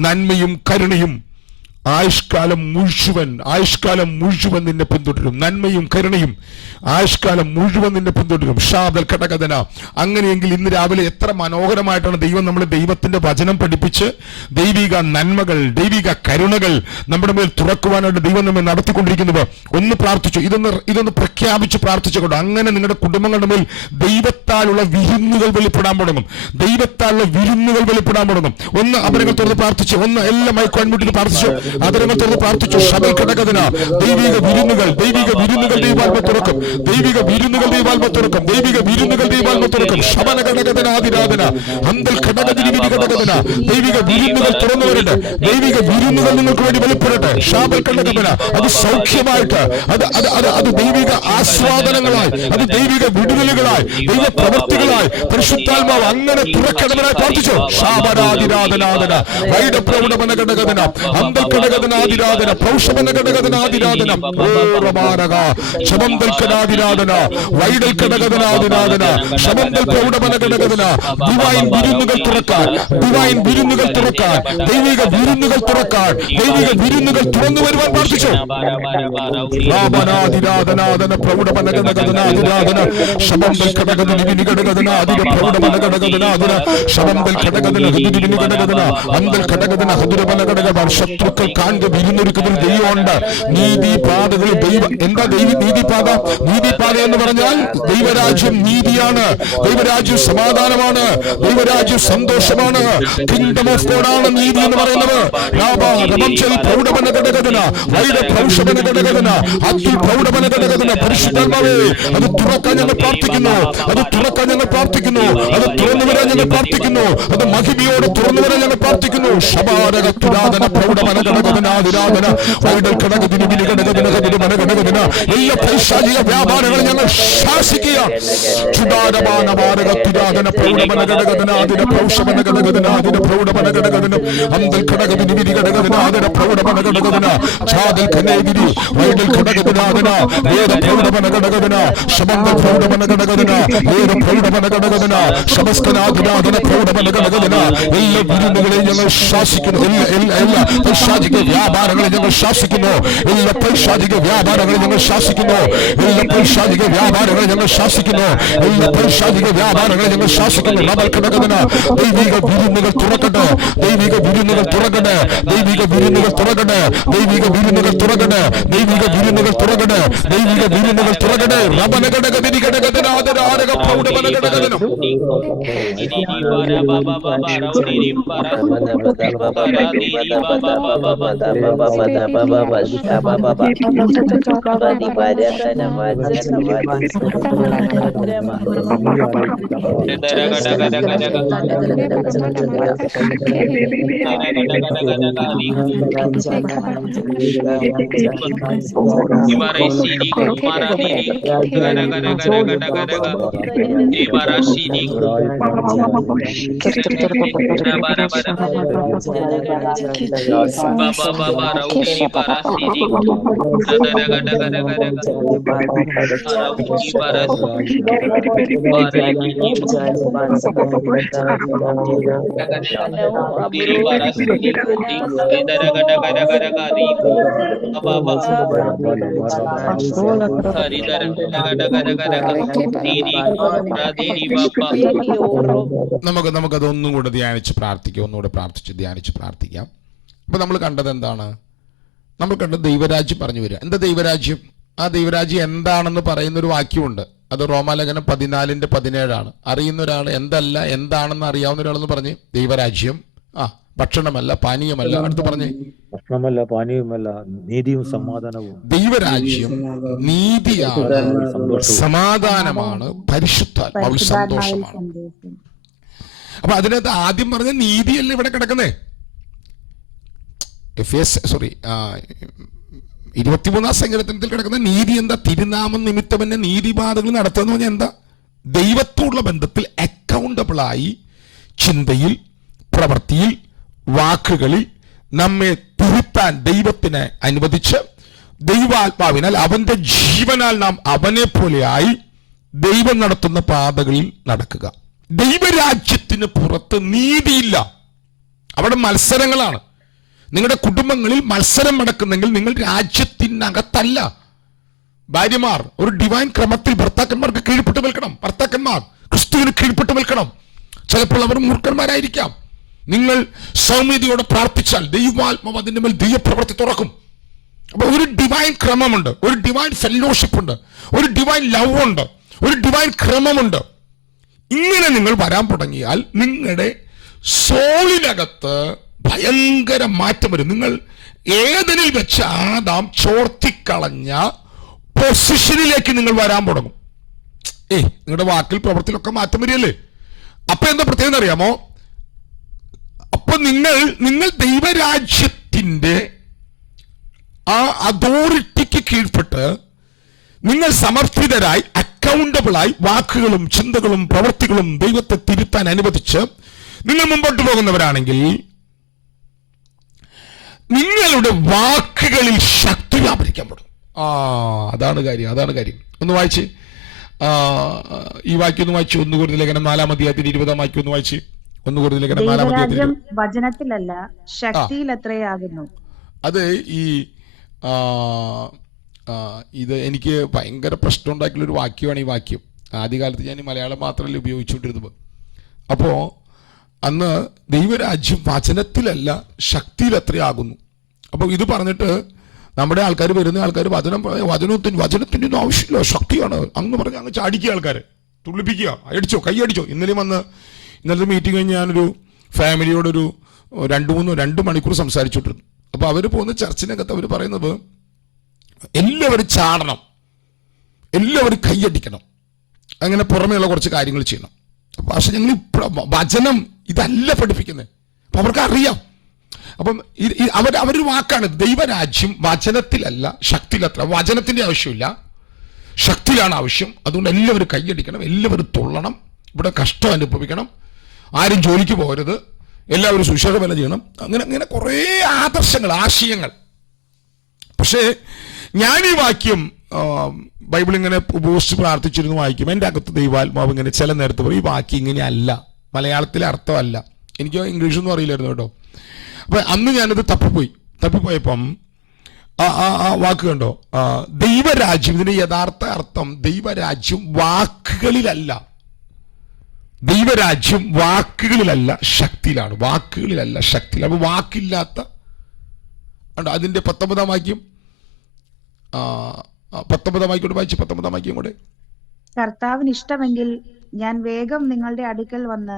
നന്മയും കരുണയും ആയുഷ്കാലം മുഴുവൻ നിന്നെ പിന്തുടരും. നന്മയും കരുണയും ആയുഷ്കാലം മുഴുവൻ നിന്നെ പിന്തുടരും. ഷാബൽ ഘടകഥന. അങ്ങനെയെങ്കിൽ ഇന്ന് രാവിലെ എത്ര മനോഹരമായിട്ടാണ് ദൈവം നമ്മളെ ദൈവത്തിന്റെ വചനം പഠിപ്പിച്ച് ദൈവിക നന്മകൾ, ദൈവിക കരുണകൾ നമ്മുടെ മേൽ തുറക്കുവാനായിട്ട് ദൈവം നമ്മെ നടത്തിക്കൊണ്ടിരിക്കുന്നത്. ഒന്ന് പ്രാർത്ഥിച്ചു, ഇതൊന്ന് പ്രഖ്യാപിച്ച് പ്രാർത്ഥിച്ചുകൊണ്ട് അങ്ങനെ നിങ്ങളുടെ കുടുംബങ്ങളുടെ മേൽ ദൈവത്താലുള്ള വിരുന്നുകൾ വെളിപ്പെടാൻ തുടങ്ങും. ഒന്ന് അവരങ്ങൾ തുറന്ന് പ്രാർത്ഥിച്ചു. ഒന്ന് എല്ലാം മൈക്ക് അൺമ്യൂട്ടിൽ പ്രാർത്ഥിച്ചു. അതരങ്ങൾ തുറന്ന് പ്രാർത്ഥിച്ചു. ശബൽ ഘടകഥന. ദൈവിക വിരുന്നുകൾ ദൈവാത്മ തുറക്കും. ശബന ഘടകഥന ആദിരാധന അന്തൽ ഘടകതിരി ഘടകഥന. ദൈവിക വിരുന്നുകൾ തുറന്നവരുണ്ട്. ദൈവിക വിരുന്നുകൾ നിങ്ങൾക്ക് വേണ്ടി വെളിപ്പെടട്ടെ. ശാബൽ ഘടകഥന. അത് സൗഖ്യമായിട്ട്, അത് ദൈവിക ആസ്വാദനങ്ങളായി, അത് ദൈവിക വിടുതലുകളായി, ദൈവ പ്രവൃത്തികളായി പരിശുദ്ധാത്മാവ് അങ്ങനെ തുറക്കണവനായി പ്രാർത്ഥിച്ചു. ശാബനാദിരാധനാഥന വൈഡപ്രവണമന ഘടകഥന അന്തൽ പ്രൗഢപനഗതനാതിരാധന പ്രൗഷപനഗതനാതിരാധന ഓരമാരക ശബന്തൽക്കനാതിരാധന വൈഡൽക്കടകതനാതിരാധന ശബന്തൽ പ്രൗഢപനഗതന ഡിവൈൻ വിരുന്നുകൾ തുറക്കാൻ ഡിവൈൻ വിരുന്നുകൾ തുറക്കാൻ ദൈവിക വിരുന്നുകൾ തുറക്കാൻ ദൈവിക വിരുന്നുകൾ തുറന്നു വരുവാൻ പ്രാർത്ഥിച്ചു. രാമനാതിരാധനാദന പ്രൗഢപനഗതനാതിരാധന ശബന്തൽ കടകതന വിനികടകതനാതിര പ്രൗഢപനഗതനാതിര ശബന്തൽ കടകതന വിനികടകതന അന്തൽ കടകതന ഹതുരപനകടക ശത്രുക്കൾ കാണുക വിരുന്നൊരുക്കുന്ന ദൈവമുണ്ട്. നീതിപാതകൾ ദൈവ എന്താ നീതിപാത? നീതിപാത എന്ന് പറഞ്ഞാൽ ദൈവരാജ്യം നീതിയാണ്, ദൈവരാജ്യം സമാധാനമാണ്, ദൈവരാജ്യം സന്തോഷമാണ്. കിങ്ഡം ഓഫ് ഗോഡ് ആണ് നീതി എന്ന് പറയുന്നത്. പരിശുദ്ധാത്മാവേ, അത് തുറക്കാൻ ഞങ്ങൾ പ്രാർത്ഥിക്കുന്നു, അത് തുറക്കാൻ ഞങ്ങൾ പ്രാർത്ഥിക്കുന്നു, അത് തുറന്നു വരാൻ ഞങ്ങൾ പ്രാർത്ഥിക്കുന്നു, അത് മഹിമയോടെ തുറന്നു വരാൻ ഞങ്ങൾ പ്രാർത്ഥിക്കുന്നു. എല്ലാ പൈശാചിക വ്യാപാരങ്ങളും ഞങ്ങൾ ശാസിക്കുക. എല്ലാ വിരുന്നുകളെയും ഞങ്ങൾ ശാസിക്കുന്നു, എല്ലാ പൈശാചിക വ്യാപാരങ്ങളെ ഞങ്ങൾ ശാസിക്കുന്നു, എല്ലാ പൈശാചിക വ്യാപാരങ്ങളെ ഞങ്ങൾ ശാസിക്കുന്നു, എല്ലാ പൈശാചിക വ്യാപാരങ്ങളെ ഞങ്ങൾ ശാസിക്കുന്നു, എല്ലാ പൈശാചിക വ്യാപാരങ്ങളെ ഞങ്ങൾ ശാസിക്കുന്നു. ദൈവിക വിരുന്നുകൾ തുറക്കട്ടെ, ദൈവിക വിരുന്നുകൾ തുറക്കട്ടെ, ദൈവിക വിരുന്നുകൾ തുറക്കട്ടെ, ദൈവിക വിരുന്നുകൾ തുറക്കട്ടെ, ദൈവിക വിരുന്നുകൾ തുറക്കട്ടെ, ദൈവിക വിരുന്നുകൾ തുറക്കട്ടെ. റബനഘടകതിനിഘടകതനാദരാരക പ്രൗഢപനഘടകതനം നമുക്കതൊന്നും കൂടെ ധ്യാനിച്ച് പ്രാർത്ഥിക്കാം, ഒന്നുകൂടെ പ്രാർത്ഥിച്ച് ധ്യാനിച്ച് പ്രാർത്ഥിക്കാം. അപ്പൊ നമ്മൾ കണ്ടത് എന്താണ്? നമ്മൾ കണ്ടത് ദൈവരാജ്യം പറഞ്ഞു വരിക. എന്താ ദൈവരാജ്യം? ആ ദൈവരാജ്യം എന്താണെന്ന് പറയുന്ന ഒരു വാക്യമുണ്ട്. അത് റോമാലേഖനം 14:17 അറിയുന്ന ഒരാൾ എന്തല്ല എന്താണെന്ന് അറിയാവുന്ന ഒരാളെന്ന് പറഞ്ഞ് ദൈവരാജ്യം ഭക്ഷണമല്ല പാനീയമല്ല. അടുത്ത് പറഞ്ഞേ, ഭക്ഷണമല്ല പാനീയമല്ല, നീതിയും സമാധാനവും. ദൈവരാജ്യം നീതിയാണ്, സമാധാനമാണ്, പരിശുദ്ധാത്മാവിൽ സന്തോഷമാണ്. അപ്പൊ അതിനകത്ത് ആദ്യം പറഞ്ഞ നീതിയല്ല ഇവിടെ കിടക്കുന്നേ. 23 സങ്കീർത്തനത്തിൽ കിടക്കുന്ന നീതി എന്താ? തിരുനാമം നിമിത്തം എന്നെ നീതിപാതകൾ നടത്തുന്ന പറഞ്ഞാൽ എന്താ? ദൈവത്തോടുള്ള ബന്ധത്തിൽ അക്കൗണ്ടബിളായി ചിന്തയിൽ, പ്രവൃത്തിയിൽ, വാക്കുകളിൽ നമ്മെ തിരുത്താൻ ദൈവത്തിനെ അനുവദിച്ച് ദൈവാത്മാവിനാൽ അവന്റെ ജീവനാൽ നാം അവനെ പോലെയായി ദൈവം നടത്തുന്ന പാതകളിൽ നടക്കുക. ദൈവരാജ്യത്തിന് പുറത്ത് നീതിയില്ല, അവിടെ മത്സരങ്ങളാണ്. നിങ്ങളുടെ കുടുംബങ്ങളിൽ മത്സരം നടക്കുന്നെങ്കിൽ നിങ്ങൾ രാജ്യത്തിനകത്തല്ല. ഭാര്യമാർ ഒരു ഡിവൈൻ ക്രമത്തിൽ ഭർത്താക്കന്മാർക്ക് കീഴ്പ്പെട്ട് നിൽക്കണം, ഭർത്താക്കന്മാർ ക്രിസ്തുവിന് കീഴ്പ്പെട്ട് നിൽക്കണം. ചിലപ്പോൾ അവർ മൂർഖന്മാരായിരിക്കാം. നിങ്ങൾ സൗമ്യതയോടെ പ്രാർത്ഥിച്ചാൽ ദൈവാത്മാവ് അതിന്റെ മേൽ ദൈവപ്രവൃത്തി തുറക്കും. അപ്പൊ ഒരു ഡിവൈൻ ക്രമമുണ്ട്, ഒരു ഡിവൈൻ ഫെല്ലോഷിപ്പ് ഉണ്ട്, ഒരു ഡിവൈൻ ലവ് ഉണ്ട്, ഒരു ഡിവൈൻ ക്രമമുണ്ട്. ഇങ്ങനെ നിങ്ങൾ വരാൻ തുടങ്ങിയാൽ നിങ്ങളുടെ സോളിനകത്ത് ഭയങ്കര മാറ്റം വരും. നിങ്ങൾ ഏതിനിൽ വെച്ച് ആദാം ചോർത്തിക്കളഞ്ഞ പൊസിഷനിലേക്ക് നിങ്ങൾ വരാൻ തുടങ്ങും. നിങ്ങളുടെ വാക്കിൽ പ്രവൃത്തിയിലൊക്കെ മാറ്റം വരികയല്ലേ? അപ്പൊ എന്താ പ്രത്യേകത അറിയാമോ? അപ്പൊ നിങ്ങൾ ദൈവരാജ്യത്തിന്റെ ആ അതോറിറ്റിക്ക് കീഴ്പ്പെട്ട് നിങ്ങൾ സമർപ്പിതരായി അക്കൗണ്ടബിളായി വാക്കുകളും ചിന്തകളും പ്രവൃത്തികളും ദൈവത്തെ തിരുത്താൻ അനുവദിച്ച് നിങ്ങൾ മുമ്പോട്ട് പോകുന്നവരാണെങ്കിൽ നിങ്ങളുടെ വാക്കുകളിൽ ശക്തി വ്യാപരിക്കാൻ തുടങ്ങും. അതാണ് കാര്യം. ഒന്ന് വായിച്ച് ഈ വാക്യം ഒന്ന് വായിച്ചു. 1 കൊരിന്ത്യർ ലേഖനം 4-ാം അധ്യായത്തിന്റെ 20-ാം വാക്യം ഒന്ന് വായിച്ച്. 1 കൊരിന്ത്യർ ലേഖനം 4-ാം ദൈവരാജ്യം വചനത്തിലല്ല ശക്തിയിലത്രയാകുന്നു. അത് ഇത് എനിക്ക് ഭയങ്കര പ്രശ്നം ഉണ്ടാക്കിയുള്ള ഒരു വാക്യമാണ് ഈ വാക്യം. ആദ്യകാലത്ത് ഞാൻ മലയാളം മാത്രമല്ല ഉപയോഗിച്ചുകൊണ്ടിരുന്നത്. അപ്പോൾ അന്ന് ദൈവരാജ്യം വചനത്തിലല്ല ശക്തിയിലത്രയാകുന്നു. അപ്പോൾ ഇത് പറഞ്ഞിട്ട് നമ്മുടെ ആൾക്കാർ, വരുന്ന ആൾക്കാർ വചനത്തിൻ്റെ ഒന്നും ആവശ്യമില്ല, ശക്തിയാണ് അങ്ങ് പറഞ്ഞ് അങ്ങ് ചാടിക്കുക, ആൾക്കാർ തുള്ളിപ്പിക്കുക, കൈയടിച്ചോ. ഇന്നലത്തെ മീറ്റിംഗ് കഴിഞ്ഞ് ഞാനൊരു ഫാമിലിയോടൊരു 2 മണിക്കൂർ സംസാരിച്ചുകൊണ്ടിരുന്നു. അപ്പോൾ അവർ പോകുന്ന ചർച്ചിനകത്ത് അവർ പറയുന്നത് എല്ലാവരും ചാടണം, എല്ലാവരും കൈയടിക്കണം, അങ്ങനെ പുറമേയുള്ള കുറച്ച് കാര്യങ്ങൾ ചെയ്യണം. പക്ഷെ ഞങ്ങൾ വചനം ഇതല്ല പഠിപ്പിക്കുന്നത്. അപ്പം അവർക്ക് അറിയാം. അപ്പം അവരൊരു വാക്കാണ്, ദൈവരാജ്യം വചനത്തിലല്ല ശക്തിയിലത്ര. വചനത്തിന്റെ ആവശ്യമില്ല, ശക്തിയിലാണ് ആവശ്യം. അതുകൊണ്ട് എല്ലാവരും കൈയടിക്കണം, എല്ലാവരും തുള്ളണം, ഇവിടെ കഷ്ടം അനുഭവിക്കണം, ആരും ജോലിക്ക് പോകരുത്, എല്ലാവരും സുശേഷ വില ചെയ്യണം, അങ്ങനെ കുറേ ആദർശങ്ങൾ, ആശയങ്ങൾ. പക്ഷേ ഞാൻ ഈ വാക്യം ബൈബിൾ ഇങ്ങനെ ഉപയോഗിച്ച് പ്രാർത്ഥിച്ചിരുന്നു വായിക്കും. എൻ്റെ അകത്ത് ദൈവാത്മാവ് ഇങ്ങനെ ചില നേരത്ത് പറയും, ഈ വാക്യം ഇങ്ങനെയല്ല, മലയാളത്തിലെ അർത്ഥമല്ല. എനിക്ക് ഇംഗ്ലീഷൊന്നും അറിയില്ലായിരുന്നു കേട്ടോ. അപ്പം അന്ന് ഞാനത് തപ്പിപ്പോയപ്പം ആ വാക്ക് കണ്ടോ, ദൈവരാജ്യം, ഇതിന്റെ യഥാർത്ഥ അർത്ഥം ദൈവരാജ്യം വാക്കുകളിലല്ല, ദൈവരാജ്യം വാക്കുകളിലല്ല ശക്തിയിലാണ്. വാക്കുകളിലല്ല ശക്തിയിൽ. അപ്പൊ വാക്കില്ലാത്ത അതിന്റെ 19-ാം വാക്യം, 19-ാം വാക്യം വായിച്ച്. 19-ാം വാക്യം കൂടെ. കർത്താവിന് ഇഷ്ടമെങ്കിൽ ഞാൻ വേഗം നിങ്ങളുടെ അടുക്കൽ വന്ന്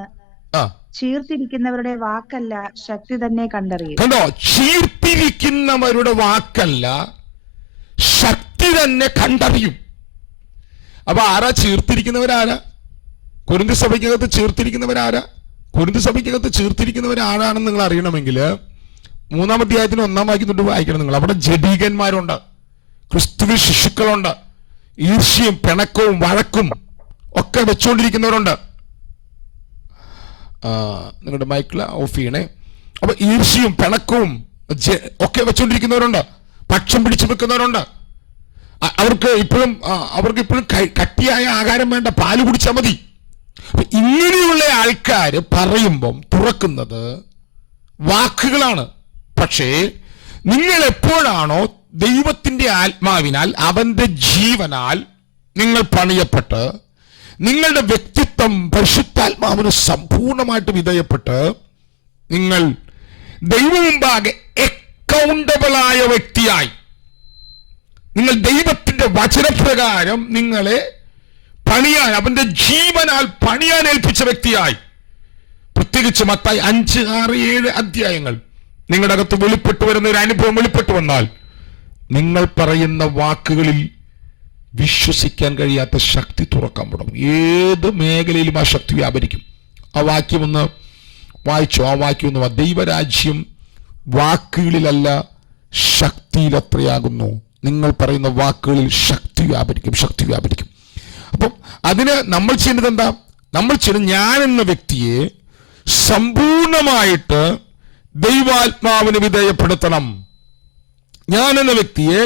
ചീർത്തിരിക്കുന്നവരുടെ വാക്കല്ല ശക്തി തന്നെ കണ്ടറിയും. കണ്ടോ, ചീർത്തിരിക്കുന്നവരുടെ വാക്കല്ല ശക്തി തന്നെ കണ്ടറിയും. അപ്പൊ ആരാ ചീർത്തിരിക്കുന്നവരാരാ? കൊരിന്ത്യ സഭയ്ക്കകത്ത് ചീർത്തിരിക്കുന്നവരാരാ? കൊരിന്ത്യ സഭയ്ക്കകത്ത് ചീർത്തിരിക്കുന്നവരാരാണെന്ന് നിങ്ങൾ അറിയണമെങ്കിൽ 3-ാം അധ്യായത്തിന് 1-ാം വാക്യം തൊട്ട് വായിക്കണം നിങ്ങൾ. അവിടെ ജഡീകന്മാരുണ്ട്, ക്രിസ്തുവിൽ ശിശുക്കളുണ്ട്, ഈർഷ്യയും പിണക്കവും വഴക്കും ഒക്കെ വെച്ചുകൊണ്ടിരിക്കുന്നവരുണ്ട്. നിങ്ങളുടെ മൈക്കിൾ ഓഫ് ചെയ്യണേ. അപ്പൊ ഈർഷ്യയും പിണക്കവും ഒക്കെ വെച്ചുകൊണ്ടിരിക്കുന്നവരുണ്ട്, പക്ഷം പിടിച്ചു വെക്കുന്നവരുണ്ട്. അവർക്ക് ഇപ്പോഴും കട്ടിയായ ആഹാരം വേണ്ട, പാല് കുടിച്ചാൽ മതി. ഇങ്ങനെയുള്ള ആൾക്കാര് പറയുമ്പം തുറക്കുന്നത് വാക്കുകളാണ്. പക്ഷേ നിങ്ങൾ എപ്പോഴാണോ ദൈവത്തിന്റെ ആത്മാവിനാൽ, അവന്റെ ജീവനാൽ നിങ്ങൾ പണിയപ്പെട്ട്, നിങ്ങളുടെ വ്യക്തിത്വം പരിശുദ്ധാത്മാവിന് സമ്പൂർണമായിട്ട് വിധേയപ്പെട്ട്, നിങ്ങൾ ദൈവമുമ്പാകെ അക്കൗണ്ടബിളായ വ്യക്തിയായി, നിങ്ങൾ ദൈവത്തിന്റെ വചനപ്രകാരം നിങ്ങളെ പണിയാൻ, അവന്റെ ജീവനാൽ പണിയാൻ ഏൽപ്പിച്ച വ്യക്തിയായി, പ്രത്യേകിച്ച് മത്തായി 5, 6, 7 അധ്യായങ്ങൾ നിങ്ങളുടെ അകത്ത് വെളിപ്പെട്ടു വരുന്ന ഒരു അനുഭവം വെളിപ്പെട്ടു വന്നാൽ, നിങ്ങൾ പറയുന്ന വാക്കുകളിൽ വിശ്വസിക്കാൻ കഴിയാത്ത ശക്തി തുറക്കാൻ തുടങ്ങും. ഏത് മേഖലയിലും ആ ശക്തി വ്യാപരിക്കും. ആ വാക്യം ഒന്ന് വായിച്ചോ. ആ വാക്യം ഒന്ന്, ദൈവരാജ്യം വാക്കുകളിലല്ല ശക്തിയിലത്രയാകുന്നു. നിങ്ങൾ പറയുന്ന വാക്കുകളിൽ ശക്തി വ്യാപരിക്കും. അപ്പം അതിന് നമ്മൾ ചെയ്യുന്നത് എന്താ? നമ്മൾ ചെയ്യുന്നത്, ഞാൻ എന്ന വ്യക്തിയെ സമ്പൂർണമായിട്ട് ദൈവാത്മാവിന് വിധേയപ്പെടുത്തണം. ഞാൻ എന്ന വ്യക്തിയെ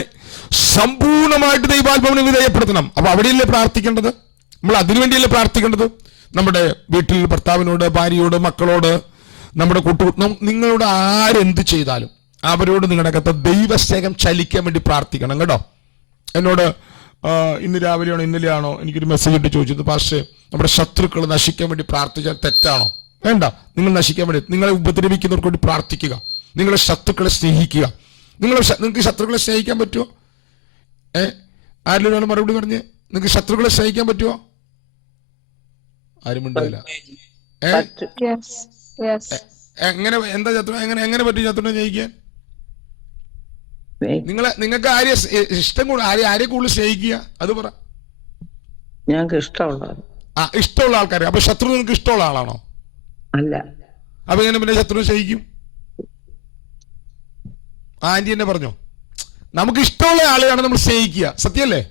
സമ്പൂർണമായിട്ട് ദൈവാത്മാവിന് വിധേയപ്പെടുത്തണം. അപ്പൊ അവിടെയല്ലേ പ്രാർത്ഥിക്കേണ്ടത്? നമ്മൾ അതിനുവേണ്ടിയല്ലേ പ്രാർത്ഥിക്കേണ്ടത്? നമ്മുടെ വീട്ടിൽ ഭർത്താവിനോട്, ഭാര്യയോട്, മക്കളോട്, നമ്മുടെ നിങ്ങളോട് ആരെന്ത് ചെയ്താലും അവരോട് നിങ്ങളുടെ അകത്ത് ദൈവസ്നേഹം ചലിക്കാൻ വേണ്ടി പ്രാർത്ഥിക്കണം കേട്ടോ. എന്നോട് ഇന്ന് രാവിലെയാണോ ഇന്നലെയാണോ എനിക്കൊരു മെസ്സേജ് ഇട്ട് ചോദിച്ചത്, പക്ഷേ നമ്മുടെ ശത്രുക്കൾ നശിക്കാൻ വേണ്ടി പ്രാർത്ഥിച്ചാൽ തെറ്റാണോ? വേണ്ട. നിങ്ങൾ നശിക്കാൻ വേണ്ടി, നിങ്ങളെ ഉപദ്രവിക്കുന്നവർക്ക് വേണ്ടി പ്രാർത്ഥിക്കുക. നിങ്ങളെ ശത്രുക്കളെ സ്നേഹിക്കുക. നിങ്ങൾക്ക് ശത്രുക്കളെ സ്നേഹിക്കാൻ പറ്റുമോ? ആരെങ്കിലും മറുപടി പറഞ്ഞ്, നിങ്ങൾക്ക് ശത്രുക്കളെ സ്നേഹിക്കാൻ പറ്റുമോ? ആരും മിണ്ടില്ല. എങ്ങനെ, എന്താ ശത്രു, എങ്ങനെ പറ്റും ശത്രുവിനെ സ്നേഹിക്കാൻ? നിങ്ങൾക്ക് ആരെ ഇഷ്ടം കൂടുതൽ, ആരെ കൂടുതൽ സ്നേഹിക്കുക? അത് പറ. ഞങ്ങൾക്ക് ഇഷ്ടമുള്ള ആൾക്കാരെ. അപ്പൊ ശത്രു നിങ്ങൾക്ക് ഇഷ്ടമുള്ള ആളാണോ? അല്ല. അപ്പൊ എങ്ങനെ പിന്നെ ശത്രുവിനെ സ്നേഹിക്കും? ആന്റി എന്നെ പറഞ്ഞോ, നമുക്ക് ഇഷ്ടമുള്ള ആളെയാണ് നമ്മൾ സ്നേഹിക്കുക. സത്യല്ലേ?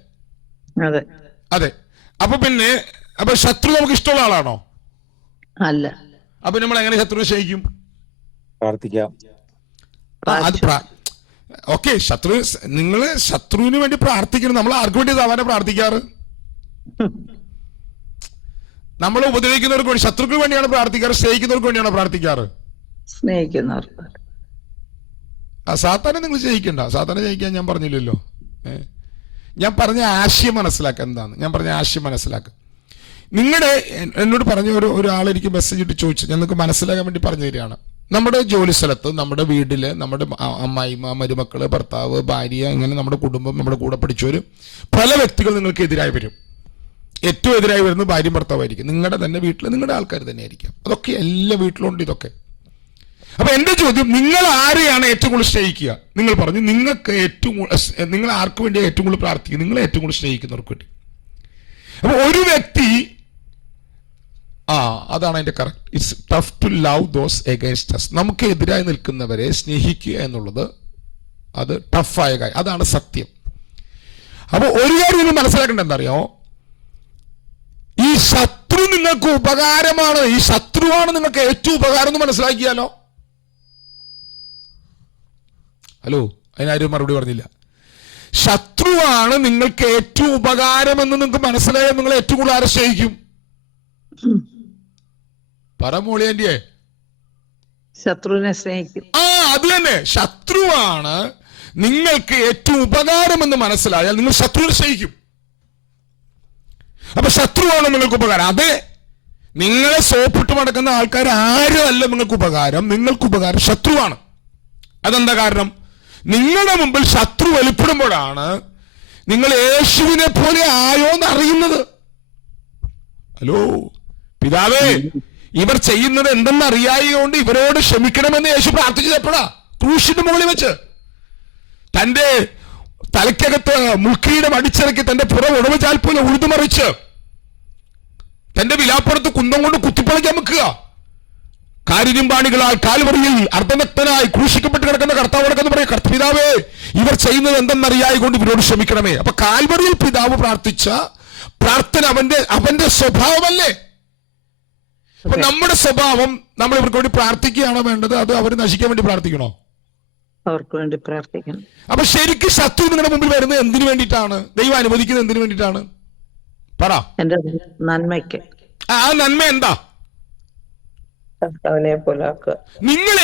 അതെ. അപ്പൊ ശത്രു നമുക്ക് ഇഷ്ടമുള്ള ആളാണോ? അല്ല. അപ്പൊ നമ്മൾ എങ്ങനെ ശത്രുവിനെ സ്നേഹിക്കും? പ്രാർത്ഥിക്കാം. ഓക്കെ, നിങ്ങള് ശത്രുവിന് വേണ്ടി പ്രാർത്ഥിക്കണം. നമ്മൾ ആർക്ക് വേണ്ടി സാധാരണ പ്രാർത്ഥിക്കാറ്? നമ്മൾ ഉപദ്രവിക്കുന്നവർക്ക് വേണ്ടി, ശത്രുക്കൾക്ക് വേണ്ടിയാണ് പ്രാർത്ഥിക്കാറ്? സ്നേഹിക്കുന്നവർക്ക് വേണ്ടിയാണോ പ്രാർത്ഥിക്കാറ്? സ്നേഹിക്കുന്നവർക്ക്. സാത്താനെ നിങ്ങൾ ജയിക്കണ്ട. സാത്താനെ ജയിക്കാൻ ഞാൻ പറഞ്ഞില്ലല്ലോ. ഞാൻ പറഞ്ഞ ആശയം മനസ്സിലാക്കുക. എന്താണ് ഞാൻ പറഞ്ഞ ആശയം മനസ്സിലാക്കുക. നിങ്ങളുടെ എന്നോട് പറഞ്ഞ ഒരാൾ എനിക്ക് മെസ്സേജ് ഇട്ട് ചോദിച്ചു, ഞാൻ നിങ്ങൾക്ക് മനസ്സിലാക്കാൻ വേണ്ടി പറഞ്ഞു തരികയാണ്. നമ്മുടെ ജോലി സ്ഥലത്ത്, നമ്മുടെ വീട്ടില്, നമ്മുടെ അമ്മായിമ്മ, മരുമക്കള്, ഭർത്താവ്, ഭാര്യ, അങ്ങനെ നമ്മുടെ കുടുംബം, നമ്മുടെ കൂടെ പഠിച്ചവര്, പല വ്യക്തികൾ നിങ്ങൾക്ക് എതിരായി വരും. ഏറ്റവും എതിരായി വരുന്നത് ഭാര്യയും ഭർത്താവായിരിക്കും. നിങ്ങളുടെ തന്നെ വീട്ടിൽ നിങ്ങളുടെ ആൾക്കാർ തന്നെ ആയിരിക്കും. അതൊക്കെ എല്ലാ വീട്ടിലുണ്ട് ഇതൊക്കെ. അപ്പൊ എന്റെ ചോദ്യം, നിങ്ങൾ ആരെയാണ് ഏറ്റവും കൂടുതൽ സ്നേഹിക്കുക? നിങ്ങൾ പറഞ്ഞു നിങ്ങൾക്ക് നിങ്ങൾ ആർക്ക് വേണ്ടി ഏറ്റവും കൂടുതൽ പ്രാർത്ഥിക്കുക? നിങ്ങൾ ഏറ്റവും കൂടുതൽ സ്നേഹിക്കുന്നവർക്ക് വേണ്ടി. അപ്പൊ ഒരു വ്യക്തി, അതാണ് അതിന്റെ correct. It's tough to love those against us. നമുക്ക് എതിരായി നിൽക്കുന്നവരെ സ്നേഹിക്കുക എന്നുള്ളത് അത് ടഫായ കാര്യം. അതാണ് സത്യം. അപ്പൊ ഒരു കാര്യം നിങ്ങൾ മനസ്സിലാക്കേണ്ടത് എന്താ അറിയോ? ഈ ശത്രു നിങ്ങൾക്ക് ഉപകാരമാണ്. ഈ ശത്രുവാണ് നിങ്ങൾക്ക് ഏറ്റവും ഉപകാരം എന്ന് മനസ്സിലാക്കിയാലോ. ഹലോ, അതിനാരും മറുപടി പറഞ്ഞില്ല. ശത്രുവാണ് നിങ്ങൾക്ക് ഏറ്റവും ഉപകാരമെന്ന് നിങ്ങൾക്ക് മനസ്സിലായാൽ നിങ്ങൾ ഏറ്റവും കൂടുതൽ ആരെ സ്നേഹിക്കും? പറമോളിയന്റെ ശത്രുവിനെ സ്നേഹിക്കും. അത് തന്നെ. ശത്രുവാണ് നിങ്ങൾക്ക് ഏറ്റവും ഉപകാരമെന്ന് മനസ്സിലായാൽ നിങ്ങൾ ശത്രുവിനെ സ്നേഹിക്കും. അപ്പൊ ശത്രുവാണ് നിങ്ങൾക്ക് ഉപകാരം. അതെ, നിങ്ങളെ സോപ്പിട്ട് മടക്കുന്ന ആൾക്കാർ ആരും അല്ല നിങ്ങൾക്ക് ഉപകാരം. നിങ്ങൾക്ക് ഉപകാരം ശത്രുവാണ്. അതെന്താ കാരണം? നിങ്ങളുടെ മുമ്പിൽ ശത്രു വെളിപ്പെടുമ്പോഴാണ് നിങ്ങൾ യേശുവിനെ പോലെ ആയോന്ന് അറിയുന്നത്. ഹലോ പിതാവേ, ഇവർ ചെയ്യുന്നത് എന്തെന്ന് അറിയായതുകൊണ്ട് ഇവരോട് ക്ഷമിക്കണമെന്ന് യേശു പ്രാർത്ഥിച്ചത് എപ്പോഴാ? ക്രൂശിന്റെ മുകളിൽ വെച്ച്. തന്റെ തലയ്ക്കകത്ത് മുൾക്കിരീടം അടിച്ചിറക്കി തന്റെ പുറം ഉടവചാൽ പോലെ ഉഴുതുമറിച്ച് തന്റെ വിലാപ്പുറത്ത് കുന്തം കൊണ്ട് കുത്തിപ്പളയ്ക്കാൻ വെക്കുക. കാരിരുമ്പാണികളാൽ കാൽവറിയിൽ അർദ്ധനഗ്നനായി ക്രൂശിക്കപ്പെട്ട് കിടക്കുന്ന കർത്താവോടൊക്കെ പറയാം, പിതാവേ ഇവർ ചെയ്യുന്നത് എന്തെന്നറിയായിക്കൊണ്ട് ഇവരോട് ക്ഷമിക്കണമേ. അപ്പൊ കാൽവറിയിൽ പിതാവ് പ്രാർത്ഥിച്ച പ്രാർത്ഥന അവന്റെ സ്വഭാവമല്ലേ? അപ്പൊ നമ്മുടെ സ്വഭാവം, നമ്മൾ ഇവർക്ക് വേണ്ടി പ്രാർത്ഥിക്കുകയാണോ വേണ്ടത്, അത് അവർ നശിക്കാൻ വേണ്ടി പ്രാർത്ഥിക്കണോ? അവർക്ക് വേണ്ടി പ്രാർത്ഥിക്കണം. അപ്പൊ ശരിക്കും ശത്രു നിങ്ങളുടെ മുമ്പിൽ വരുന്നത് എന്തിനു വേണ്ടിയിട്ടാണ്? ദൈവം അനുവദിക്കുന്നത് എന്തിനു വേണ്ടിയിട്ടാണ്? പറ. എന്റെ നന്മയ്ക്ക്. ആ നന്മ എന്താ? കർത്താവിനെ പോലെ ആക്കുക. നിങ്ങൾ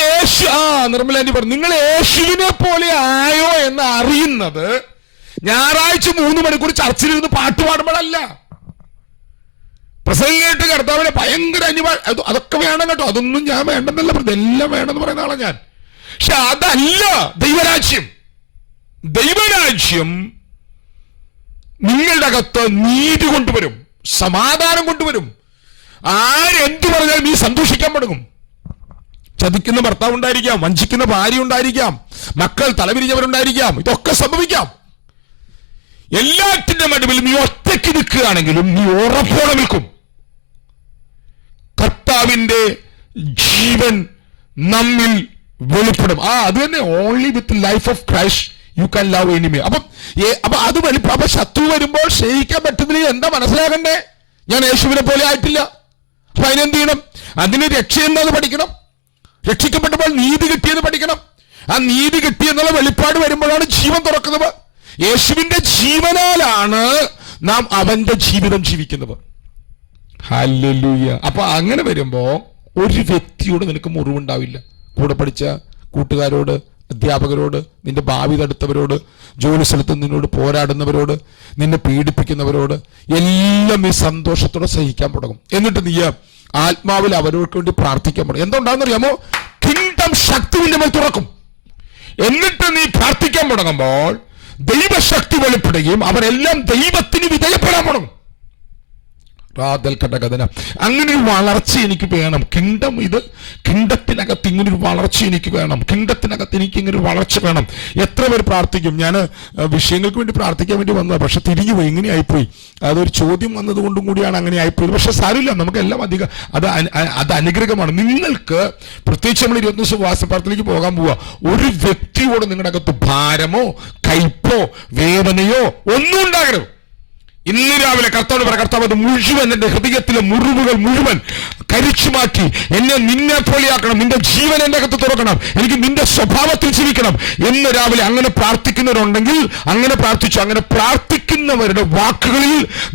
നിർമ്മലാന്റി പറഞ്ഞു, നിങ്ങൾ യേശുവിനെ പോലെ ആയോ എന്ന് അറിയുന്നത് ഞായറാഴ്ച 3 മണിക്കൂർ ചർച്ചിലിരുന്ന് പാട്ട് പാടുമ്പോഴല്ല. പ്രസംഗം കേട്ട് കർത്താവിനെ ഭയങ്കര അതൊക്കെ വേണം കേട്ടോ. അതൊന്നും ഞാൻ വേണ്ടെന്നല്ല, ഇതെല്ലാം വേണമെന്ന് പറയുന്ന ആളാണ് ഞാൻ. പക്ഷെ അതല്ല ദൈവരാജ്യം. ദൈവരാജ്യം നിങ്ങളുടെ അകത്ത് നീതി കൊണ്ടുവരും, സമാധാനം കൊണ്ടുവരും. ആരെന്തു പറഞ്ഞാലും നീ സന്തോഷിക്കാൻ തുടങ്ങും. ചതിക്കുന്ന ഭർത്താവ് ഉണ്ടായിരിക്കാം, വഞ്ചിക്കുന്ന ഭാര്യ ഉണ്ടായിരിക്കാം, മക്കൾ തലവിരിഞ്ഞവരുണ്ടായിരിക്കാം, ഇതൊക്കെ സംഭവിക്കാം. എല്ലാറ്റിന്റെ നടുവിൽ നീ ഒറ്റയ്ക്ക് നിൽക്കുകയാണെങ്കിലും നീ ഉറപ്പോടെ നിൽക്കും. കർത്താവിന്റെ ജീവൻ നമ്മിൽ വെളിപ്പെടും. അത് തന്നെ. Only with life of Christ you can love enemy. അപ്പൊ അത് അപ്പൊ ശത്രു വരുമ്പോൾ സ്നേഹിക്കാൻ പറ്റുന്നില്ല. എന്താ മനസ്സിലാകണ്ടേ? ഞാൻ യേശുവിനെ പോലെ ആയിട്ടില്ല. അപ്പൊ അതിനെന്ത് ചെയ്യണം? അതിന് രക്ഷ എന്താന്ന് പഠിക്കണം. രക്ഷിക്കപ്പെട്ടപ്പോൾ നീതി കിട്ടിയെന്ന് പഠിക്കണം. ആ നീതി കിട്ടിയെന്നുള്ള വെളിപ്പാട് വരുമ്പോഴാണ് ജീവൻ തുറക്കുന്നത്. യേശുവിന്റെ ജീവനാലാണ് നാം അവന്റെ ജീവിതം ജീവിക്കുന്നത്. ഹല്ലേലൂയ. അപ്പൊ അങ്ങനെ വരുമ്പോ ഒരു വ്യക്തിയോട് നിനക്ക് മുറിവുണ്ടാവില്ല. കൂടെ പഠിച്ച കൂട്ടുകാരോട്, അധ്യാപകരോട്, നിന്റെ ഭാവി തടുത്തവരോട്, ജോലി സ്ഥലത്ത് നിന്നോട് പോരാടുന്നവരോട്, നിന്നെ പീഡിപ്പിക്കുന്നവരോട് എല്ലാം നീ സന്തോഷത്തോടെ സഹിക്കാൻ തുടങ്ങും. എന്നിട്ട് നീ ആത്മാവിൽ അവരോർക്ക് വേണ്ടി പ്രാർത്ഥിക്കാൻ തുടങ്ങും. എന്തുണ്ടാകുന്നറിയാമോ? കിങ്ഡം ശക്തിവിന്റെ മേൽ തുറക്കും. എന്നിട്ട് നീ പ്രാർത്ഥിക്കാൻ തുടങ്ങുമ്പോൾ ദൈവശക്തി വെളിപ്പെടുകയും അവരെല്ലാം ദൈവത്തിന് വിധേയപ്പെടാൻ തുടങ്ങും. അങ്ങനെ ഒരു വളർച്ച എനിക്ക് വേണം. കിങ്ഡത്തിനകത്ത് ഇങ്ങനൊരു വളർച്ച എനിക്ക് വേണം. കിങ്ഡത്തിനകത്ത് എനിക്ക് ഇങ്ങനെ ഒരു വളർച്ച വേണം. എത്ര പേര് പ്രാർത്ഥിക്കും? ഞാൻ വിഷയങ്ങൾക്ക് വേണ്ടി പ്രാർത്ഥിക്കാൻ വേണ്ടി വന്നത്, പക്ഷെ തിരിഞ്ഞു പോയി, ഇങ്ങനെ ആയിപ്പോയി. അതൊരു ചോദ്യം വന്നതുകൊണ്ടും കൂടിയാണ് അങ്ങനെ ആയിപ്പോയത്. പക്ഷെ സാരമില്ല, നമുക്കെല്ലാം അധികം അത് അനുഗ്രഹമാണ്. നിങ്ങൾക്ക് പ്രത്യേകിച്ച് നമ്മൾ 21 ദിവസം ഉപവാസപ്രാർത്ഥനയിലേക്ക് പോകാൻ പോവുക. ഒരു വ്യക്തിയോട് നിങ്ങളുടെ അകത്ത് ഭാരമോ കയ്പോ വേദനയോ ഒന്നും ഉണ്ടാകരുത്. ഇന്ന് രാവിലെ കർത്താവ് പറ, കർത്താവ് അത് മുഴുവൻ എന്റെ ഹൃദയത്തിലെ മുറിവുകൾ മുഴുവൻ കരിച്ചു മാറ്റി എന്നെ നിന്നെ പോലെയാക്കണം, നിന്റെ ജീവൻ എന്റെ അകത്ത് തുറക്കണം, എനിക്ക് നിന്റെ സ്വഭാവത്തിൽ ജീവിക്കണം എന്ന് രാവിലെ അങ്ങനെ പ്രാർത്ഥിക്കുന്നവരുണ്ടെങ്കിൽ അങ്ങനെ പ്രാർത്ഥിച്ചു. അങ്ങനെ പ്രാർത്ഥിക്കുന്നവരുടെ വാക്കുകളിൽ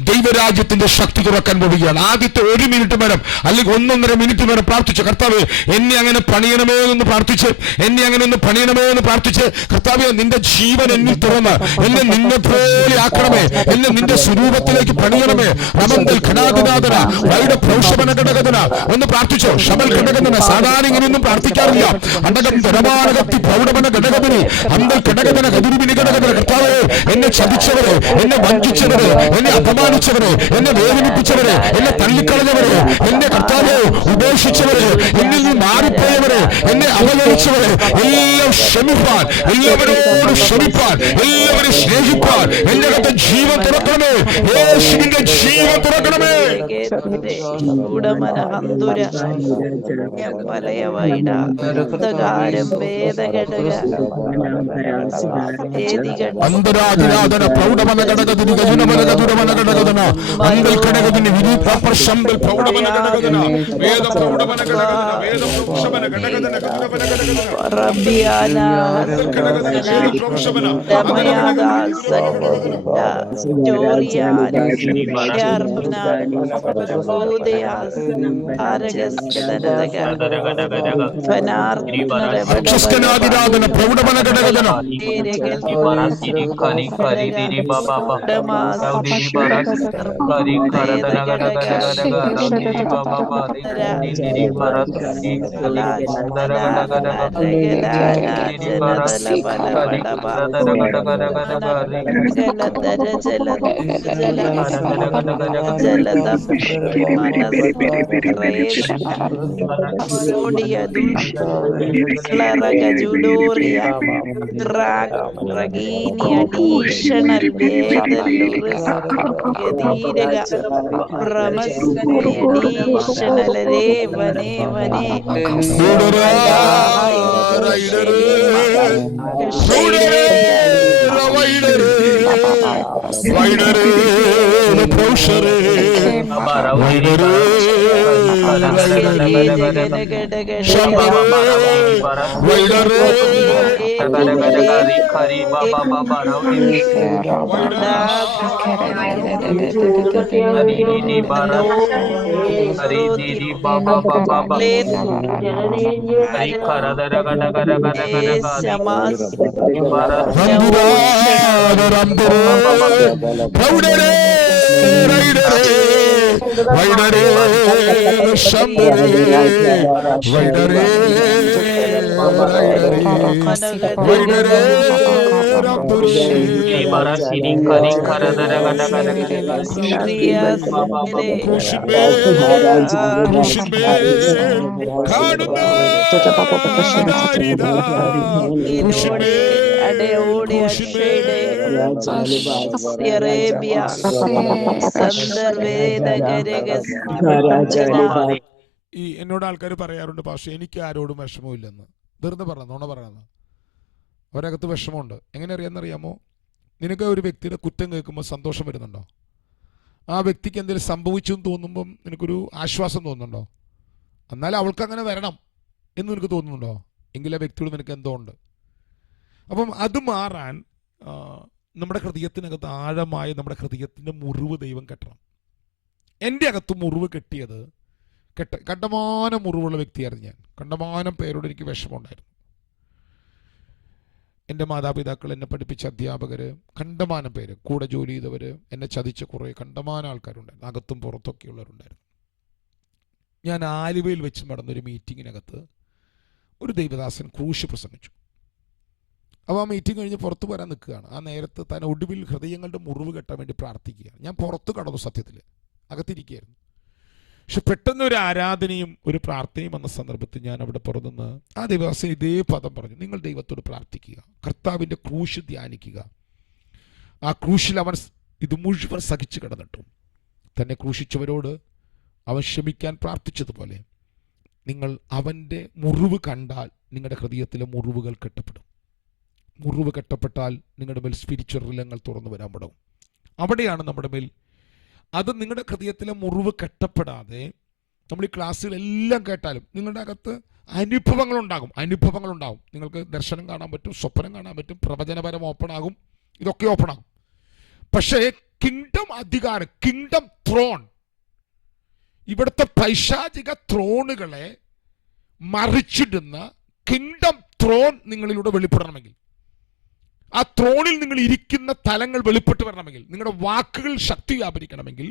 ദൈവരാജ്യത്തിന്റെ ശക്തി തുറക്കാൻ പോവുകയാണ്. ആദ്യത്തെ 1 മിനിറ്റ് നേരം അല്ലെങ്കിൽ 1.5 മിനിറ്റ് നേരം പ്രാർത്ഥിച്ചു, കർത്താവ് എന്നെ അങ്ങനെ പണിയണമേ എന്ന് പ്രാർത്ഥിച്ച്, എന്നെ അങ്ങനെ ഒന്ന് പണിയണമേ എന്ന് പ്രാർത്ഥിച്ച്, കർത്താവേ നിന്റെ ജീവൻ എന്നിൽ തുറന്ന് എന്നെ നിന്നെ പോലെ ആക്കണമേ, എന്നെ നിന്റെ സ്വരൂപത്തിലേക്ക് പണിയണമേ. റമന്തൽ ഘടാതിനാഥന വൈഡ പ്രൗഷമന ഘടകഥന ഒന്ന് പ്രാർത്ഥിച്ചോ. ശമൽ ഘടകഥന സാധാരണ ഇങ്ങനെയൊന്നും പ്രാർത്ഥിക്കാറില്ല. അണ്ടകം ധനമാനകത്തി പ്രൗഢമന ഘടകഥനി അന്തൽ ഘടകഥന ഗതിരുവിനി ഘടകഥന. കർത്താവേ എന്നെ ചതിച്ചവരെ, എന്നെ വഞ്ചിച്ചവരെ, എന്നെ അപമാനിച്ചവരെ, എന്നെ വേദനിപ്പിച്ചവരെ, എന്നെ തള്ളിക്കളഞ്ഞവരെ, എന്നെ കർത്താവേ ഉപേക്ഷിച്ചവരെ, എന്നിൽ നിന്ന് മാറിപ്പോയവരെ, എന്നെ അവഗണിച്ചവരെ എല്ലാം ക്ഷമിപ്പാൻ, എല്ലാവരോടും ക്ഷമിപ്പാൻ, എല്ലാവരും സ്നേഹിപ്പാൻ എന്റെ അകത്ത് ജീവൻ തുറക്കണമേ. യേശുവിന്റെ ജീവൻ തുറക്കണമേ. അന്തരാതിരാധന പ്രൗഢമന ഘടകത്തിന് ഗജുനമന ഗതുരമന ഘടകതന അന്തൽ ഘടകത്തിന് വിരൂപാപ്പർ ശമ്പൽ പ്രൗഢമന ഘടകതന വേദ പ്രൗഢമന ഘടകതന വേദ പ്രൗഢമന ഘടകതന ഗതുരമന ഘടകതന റബ്ബിയാന പ്രൗഢമന ദമയാദ സകലദിന ജോറിയാന യാർബന ഓദയാസ് ആരഗസ്കദരദഗ ഫനാർദന പ്രൗഢമന ഘടകതന additional ഈ എന്നോട് ആൾക്കാർ പറയാറുണ്ട്, പക്ഷേ എനിക്ക് ആരോടും വിഷമമില്ലെന്ന്. വെറുതെ പറഞ്ഞ നോണ പറയണമെന്ന്. അവരകത്ത് വിഷമമുണ്ട്. എങ്ങനെ അറിയാമെന്നറിയാമോ? നിനക്ക് ഒരു വ്യക്തിയുടെ കുറ്റം കേൾക്കുമ്പോൾ സന്തോഷം വരുന്നുണ്ടോ? ആ വ്യക്തിക്ക് എന്തെങ്കിലും സംഭവിച്ചു എന്ന് തോന്നുമ്പം നിനക്കൊരു ആശ്വാസം തോന്നുന്നുണ്ടോ? എന്നാൽ അവൾക്ക് അങ്ങനെ വരണം എന്ന് നിനക്ക് തോന്നുന്നുണ്ടോ? എങ്കിൽ ആ വ്യക്തിയോട് നിനക്ക് എന്തോ ഉണ്ട്. അപ്പം അത് മാറാൻ നമ്മുടെ ഹൃദയത്തിനകത്ത് ആഴമായ നമ്മുടെ ഹൃദയത്തിൻ്റെ മുറിവ് ദൈവം കെട്ടണം. എൻ്റെ അകത്ത് മുറിവ് കെട്ടിയത് കണ്ടമാനം മുറിവുള്ള വ്യക്തിയായിരുന്നു ഞാൻ. കണ്ടമാനം പേരോട് എനിക്ക് വിഷമമുണ്ടായിരുന്നു. എൻ്റെ മാതാപിതാക്കൾ, എന്നെ പഠിപ്പിച്ച അധ്യാപകർ, കണ്ടമാനം പേര്, കൂടെ ജോലി ചെയ്തവർ, എന്നെ ചതിച്ച കുറേ കണ്ടമാനം ആൾക്കാരുണ്ടായിരുന്നു. അകത്തും പുറത്തൊക്കെയുള്ളവരുണ്ടായിരുന്നു. ഞാൻ ആലുവയിൽ വെച്ച് നടന്നൊരു മീറ്റിങ്ങിനകത്ത് ഒരു ദൈവദാസൻ ക്രൂശ് പ്രസംഗിച്ചു. അപ്പോൾ ആ മീറ്റിംഗ് കഴിഞ്ഞ് പുറത്ത് വരാൻ നിൽക്കുകയാണ്. ആ നേരത്ത് താൻ ഒടുവിൽ ഹൃദയങ്ങളുടെ മുറിവ് കെട്ടാൻ വേണ്ടി പ്രാർത്ഥിക്കുകയാണ്. ഞാൻ പുറത്ത് കടന്നു, സത്യത്തിൽ അകത്തിരിക്കുകയായിരുന്നു. പക്ഷെ പെട്ടെന്ന് ഒരു ആരാധനയും ഒരു പ്രാർത്ഥനയും വന്ന സന്ദർഭത്തിൽ ഞാൻ അവിടെ പുറത്തുനിന്ന് ആ ദൈവദാസൻ ഇതേ പദം പറഞ്ഞു: നിങ്ങൾ ദൈവത്തോട് പ്രാർത്ഥിക്കുക, കർത്താവിൻ്റെ ക്രൂശ് ധ്യാനിക്കുക. ആ ക്രൂശിൽ അവൻ ഇത് മുഴുവൻ സഹിച്ചു കിടന്നിട്ടും തന്നെ ക്രൂശിച്ചവരോട് അവൻ ക്ഷമിക്കാൻ പ്രാർത്ഥിച്ചതുപോലെ നിങ്ങൾ അവൻ്റെ മുറിവ് കണ്ടാൽ നിങ്ങളുടെ ഹൃദയത്തിലെ മുറിവുകൾ കെട്ടപ്പെടും. മുറിവ് കെട്ടപ്പെട്ടാൽ നിങ്ങളുടെ മേൽ സ്പിരിച്വൽ റിലങ്ങൾ തുറന്നു വരാൻ തുടങ്ങും. അവിടെയാണ് നമ്മുടെ മേൽ അത് നിങ്ങളുടെ ഹൃദയത്തിലെ മുറിവ് കെട്ടപ്പെടാതെ നമ്മൾ ഈ ക്ലാസ്സുകളെല്ലാം കേട്ടാലും നിങ്ങളുടെ അകത്ത് അനുഭവങ്ങളുണ്ടാകും. നിങ്ങൾക്ക് ദർശനം കാണാൻ പറ്റും, സ്വപ്നം കാണാൻ പറ്റും, പ്രവചനപരം ഓപ്പൺ ആകും, ഇതൊക്കെ ഓപ്പൺ ആകും. പക്ഷേ കിങ്ഡം അധികാരം, കിങ്ഡം ത്രോൺ, ഇവിടുത്തെ പൈശാചിക ത്രോണുകളെ മറിച്ചിടുന്ന കിങ്ഡം ത്രോൺ നിങ്ങളിലൂടെ വെളിപ്പെടണമെങ്കിൽ, ആ ത്രോണിൽ നിങ്ങൾ ഇരിക്കുന്ന തലങ്ങൾ വെളിപ്പെട്ട് വരണമെങ്കിൽ, നിങ്ങളുടെ വാക്കുകൾ ശക്തി വ്യാപരിക്കണമെങ്കിൽ,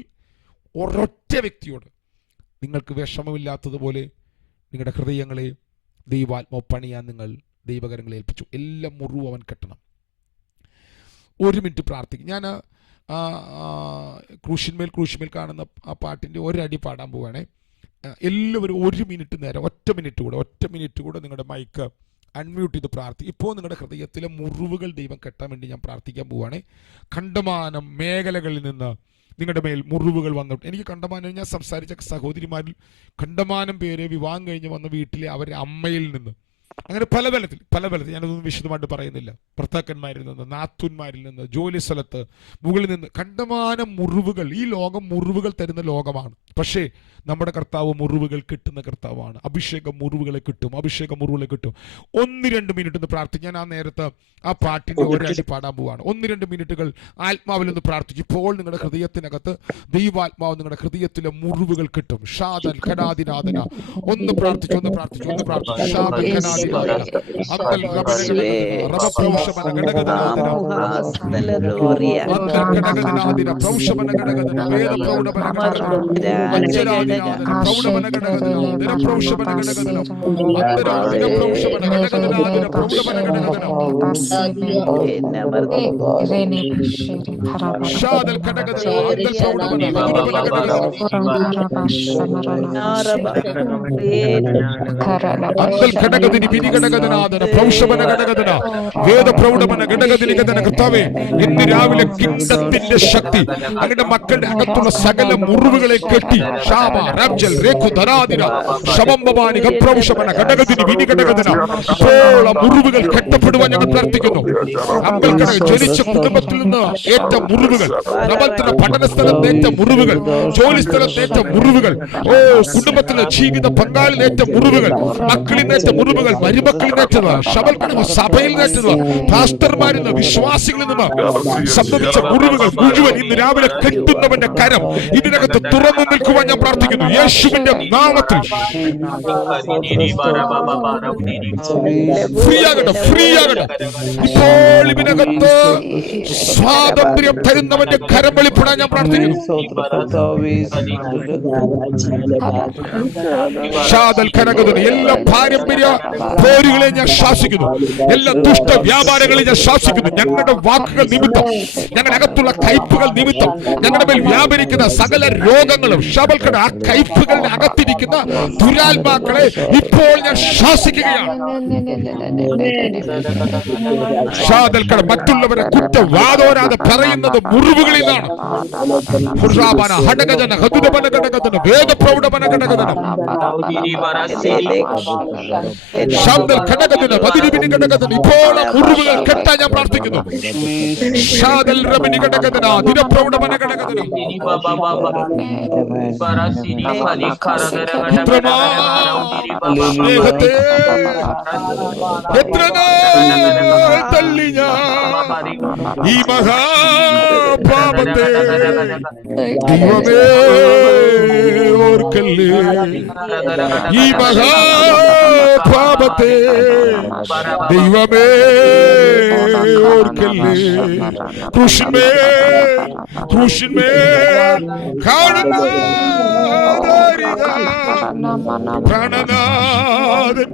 ഒരൊറ്റ വ്യക്തിയോട് നിങ്ങൾക്ക് വിഷമമില്ലാത്തതുപോലെ നിങ്ങളുടെ ഹൃദയങ്ങളെ ദൈവാത്മാവ് പണിയാൻ നിങ്ങൾ ദൈവകരങ്ങളെ ഏൽപ്പിച്ചു. എല്ലാം മുറിവ് അവൻ കെട്ടണം. 1 മിനിറ്റ് പ്രാർത്ഥിക്കും. ഞാൻ ക്രൂശിന്മേൽ കാണുന്ന ആ പാട്ടിൻ്റെ ഒരടി പാടാൻ പോവുകയാണേ. എല്ലാവരും 1 മിനിറ്റ് നേരം, ഒറ്റ മിനിറ്റ് കൂടെ നിങ്ങളുടെ മൈക്ക് അൺമ്യൂട്ട് ചെയ്ത് പ്രാർത്ഥിക്കും. ഇപ്പോൾ നിങ്ങളുടെ ഹൃദയത്തിലെ മുറിവുകൾ ദൈവം കെട്ടാൻ വേണ്ടി ഞാൻ പ്രാർത്ഥിക്കാൻ പോവുകയാണ്. കണ്ടമാനം മേഖലകളിൽ നിന്ന് നിങ്ങളുടെ മേൽ മുറിവുകൾ വന്നിട്ട്, എനിക്ക് കണ്ടമാനം, ഞാൻ സംസാരിച്ച സഹോദരിമാരിൽ കണ്ടമാനം പേര് വിവാഹം കഴിഞ്ഞ് വന്ന വീട്ടിലെ അവരുടെ അമ്മയിൽ നിന്ന്, അങ്ങനെ പല തലത്തിൽ ഞാനതൊന്നും വിശദമായിട്ട് പറയുന്നില്ല, ഭർത്താക്കന്മാരിൽ നിന്ന്, നാത്തൂന്മാരിൽ നിന്ന്, ജോലി സ്ഥലത്ത്, മുകളിൽ നിന്ന് കണ്ടമാനം മുറിവുകൾ. ഈ ലോകം മുറിവുകൾ തരുന്ന ലോകമാണ്. പക്ഷേ നമ്മുടെ കർത്താവ് മുറിവുകൾ കിട്ടുന്ന കർത്താവാണ്. അഭിഷേകം മുറിവുകളെ കിട്ടും. 1-2 മിനിറ്റ് ഒന്ന് പ്രാർത്ഥിക്കും. ഞാൻ ആ നേരത്ത് ആ പാട്ടിന്റെ ഒരടി പാടാൻ പോവാണ്. 1-2 മിനിറ്റുകൾ ആത്മാവിൽ നിന്ന് പ്രാർത്ഥിച്ചു. ഇപ്പോൾ നിങ്ങളുടെ ഹൃദയത്തിനകത്ത് ദൈവാത്മാവ് നിങ്ങളുടെ ഹൃദയത്തിലെ മുറിവുകൾ കിട്ടും. ഷാദൽ ഖനാദിനാദന. ഒന്ന് പ്രാർത്ഥിച്ചു. ഷാദൽ ഖനാദിനാദന. അബ്ദൽ റബപ്രൗഷമന ഘടകദനാദന. അബ്ദൽ ഘടകദനാദിന പ്രൗഷമന ഘടകദന. വേദ പ്രൗഢമന ഘടകദന. അഞ്ചരാദിനാദന പ്രൗഢമന ഘടകദന. ദിന പ്രൗഷമന ഘടകദന. അന്തരാദിന പ്രൗഷമന ഘടകദനാദിന പ്രൗഢമന ഘടകദന. ഷാദൽ ഘടകദന. അബ്ദൽ പ്രൗഢമന മധുരമന ഘടകദന. അബ്ദൽ ഘടകദിനി വിധി ഘടകദനാദന പ്രൗഷമന ഘടകദന. വേദ പ്രൗഢമന ഘടകദിനി ഘടന. കർത്താവേ, ഇന്ന് രാവിലെ കിങ്ഡത്തിന്റെ ശക്തി അങ്ങയുടെ മക്കളുടെ അകത്തുള്ള സകല മുറിവുകളെ കെട്ടി ഷാബ റബ്ജൽ രേഖു ധനാദിന ശമംബമാനി ഗപ്രൗഷമന ഘടകദിനി വിധി ഘടകദന. ഇപ്പോൾ മുറിവുകൾ കെട്ടപ്പെടുവാൻ ഞങ്ങൾ പ്രാർത്ഥിക്കുന്നു. അമ്പൽക്കട ജനിച്ച കുടുംബത്തിൽ നിന്ന് ഏറ്റ മുറിവുകൾ, പ്രബലത്തിന്റെ പഠന സ്ഥലത്ത് ഏറ്റ മുറിവുകൾ, ജോലി സ്ഥലത്ത് ഏറ്റ മുറിവുകൾ, കുടുംബത്തിലെ ജീവിത പങ്കാളിൽ ഏറ്റ മുറിവുകൾ, മക്കളിൽ നേറ്റ മുറിവുകൾ, മരുമക്കളിൽ നേറ്റത്, ശബൽക്കട സഭയിൽ നേറ്റത്, പാസ്റ്റർമാരിൽ നിന്ന്, വിശ്വാസികളിൽ നിന്ന് സംഭവിച്ച മുറിവുകൾ മുഴുവൻ ഇന്ന് രാവിലെ കെട്ടുന്നവന്റെ കരം ഇതിനകത്ത് തുറന്നു നിൽക്കുവാൻ ഞാൻ പ്രാർത്ഥിക്കുന്നു. യേശുവിന്റെ നാമത്തിൽ ഫ്രീ ആകട്ടെ. ഇപ്പോൾ ഇതിനകത്ത് സ്വാതന്ത്ര്യം തരുന്നവന്റെ കരം വെളിപ്പെടാൻ ഞാൻ പ്രാർത്ഥിക്കുന്നു. എല്ലാ പാരമ്പര്യ പോരുകളെ ഞാൻ ശാസിക്കുന്നു. എല്ലാ ദുഷ്ട വ്യാപാരങ്ങളെ ഞാൻ ശാസിക്കുന്നു. ഞങ്ങളുടെ വാക്കുകൾ നിമിത്തം, ഞങ്ങളുടെ അകത്തുള്ള കയ്പുകൾ നിമിത്തം ഞങ്ങളുടെ മേൽ വ്യാപരിക്കുന്ന സകല രോഗങ്ങളും ഷബൽക്കട ആ കയ്പുകളുടെ അകത്തിരിക്കുന്ന ദുരാത്മാക്കളെ ഇപ്പോൾ ഞാൻ ശാസിക്കുകയാണ്. ഷാദൽക്കട മറ്റുള്ളവരെ കുറ്റവാദോരാതെ പറയുന്നത് മുറിവുകളിൽ നിന്നാണ്. ഇപ്പോൾ മുറിവുകൾ കെട്ടാൻ ഞാൻ പ്രാർത്ഥിക്കുന്നു. സ്നേഹത്തെ എത്ര തള്ളി ഞാൻ ഈ മഹാപാപത്തെ, ദൈവമേ ഓർക്കല്ലേ ഈ മഹാപാപത്തെ, ദൈവമേ ഓർക്കല്ലേ. ക്രൂശിന്മേൽ കാണുന്ന പ്രാണനാഥൻ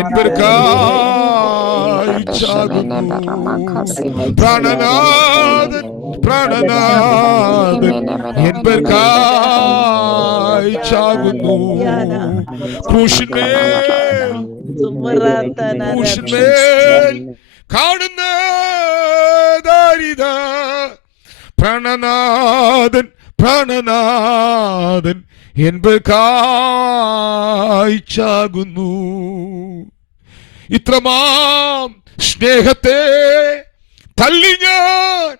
എന്തൊരുക്കായി ചാകുന്നു. പ്രാണനാഥൻ എന്തൊരുക്കായി ചാകുന്നു. ക്രൂശിന്മേൽ കാണുന്ന ദാരിത പ്രാണനാഥൻ എന്തൊരുക്കായി ചാകുന്നു. ഇത്രമാം സ്നേഹത്തെ തള്ളി ഞാൻ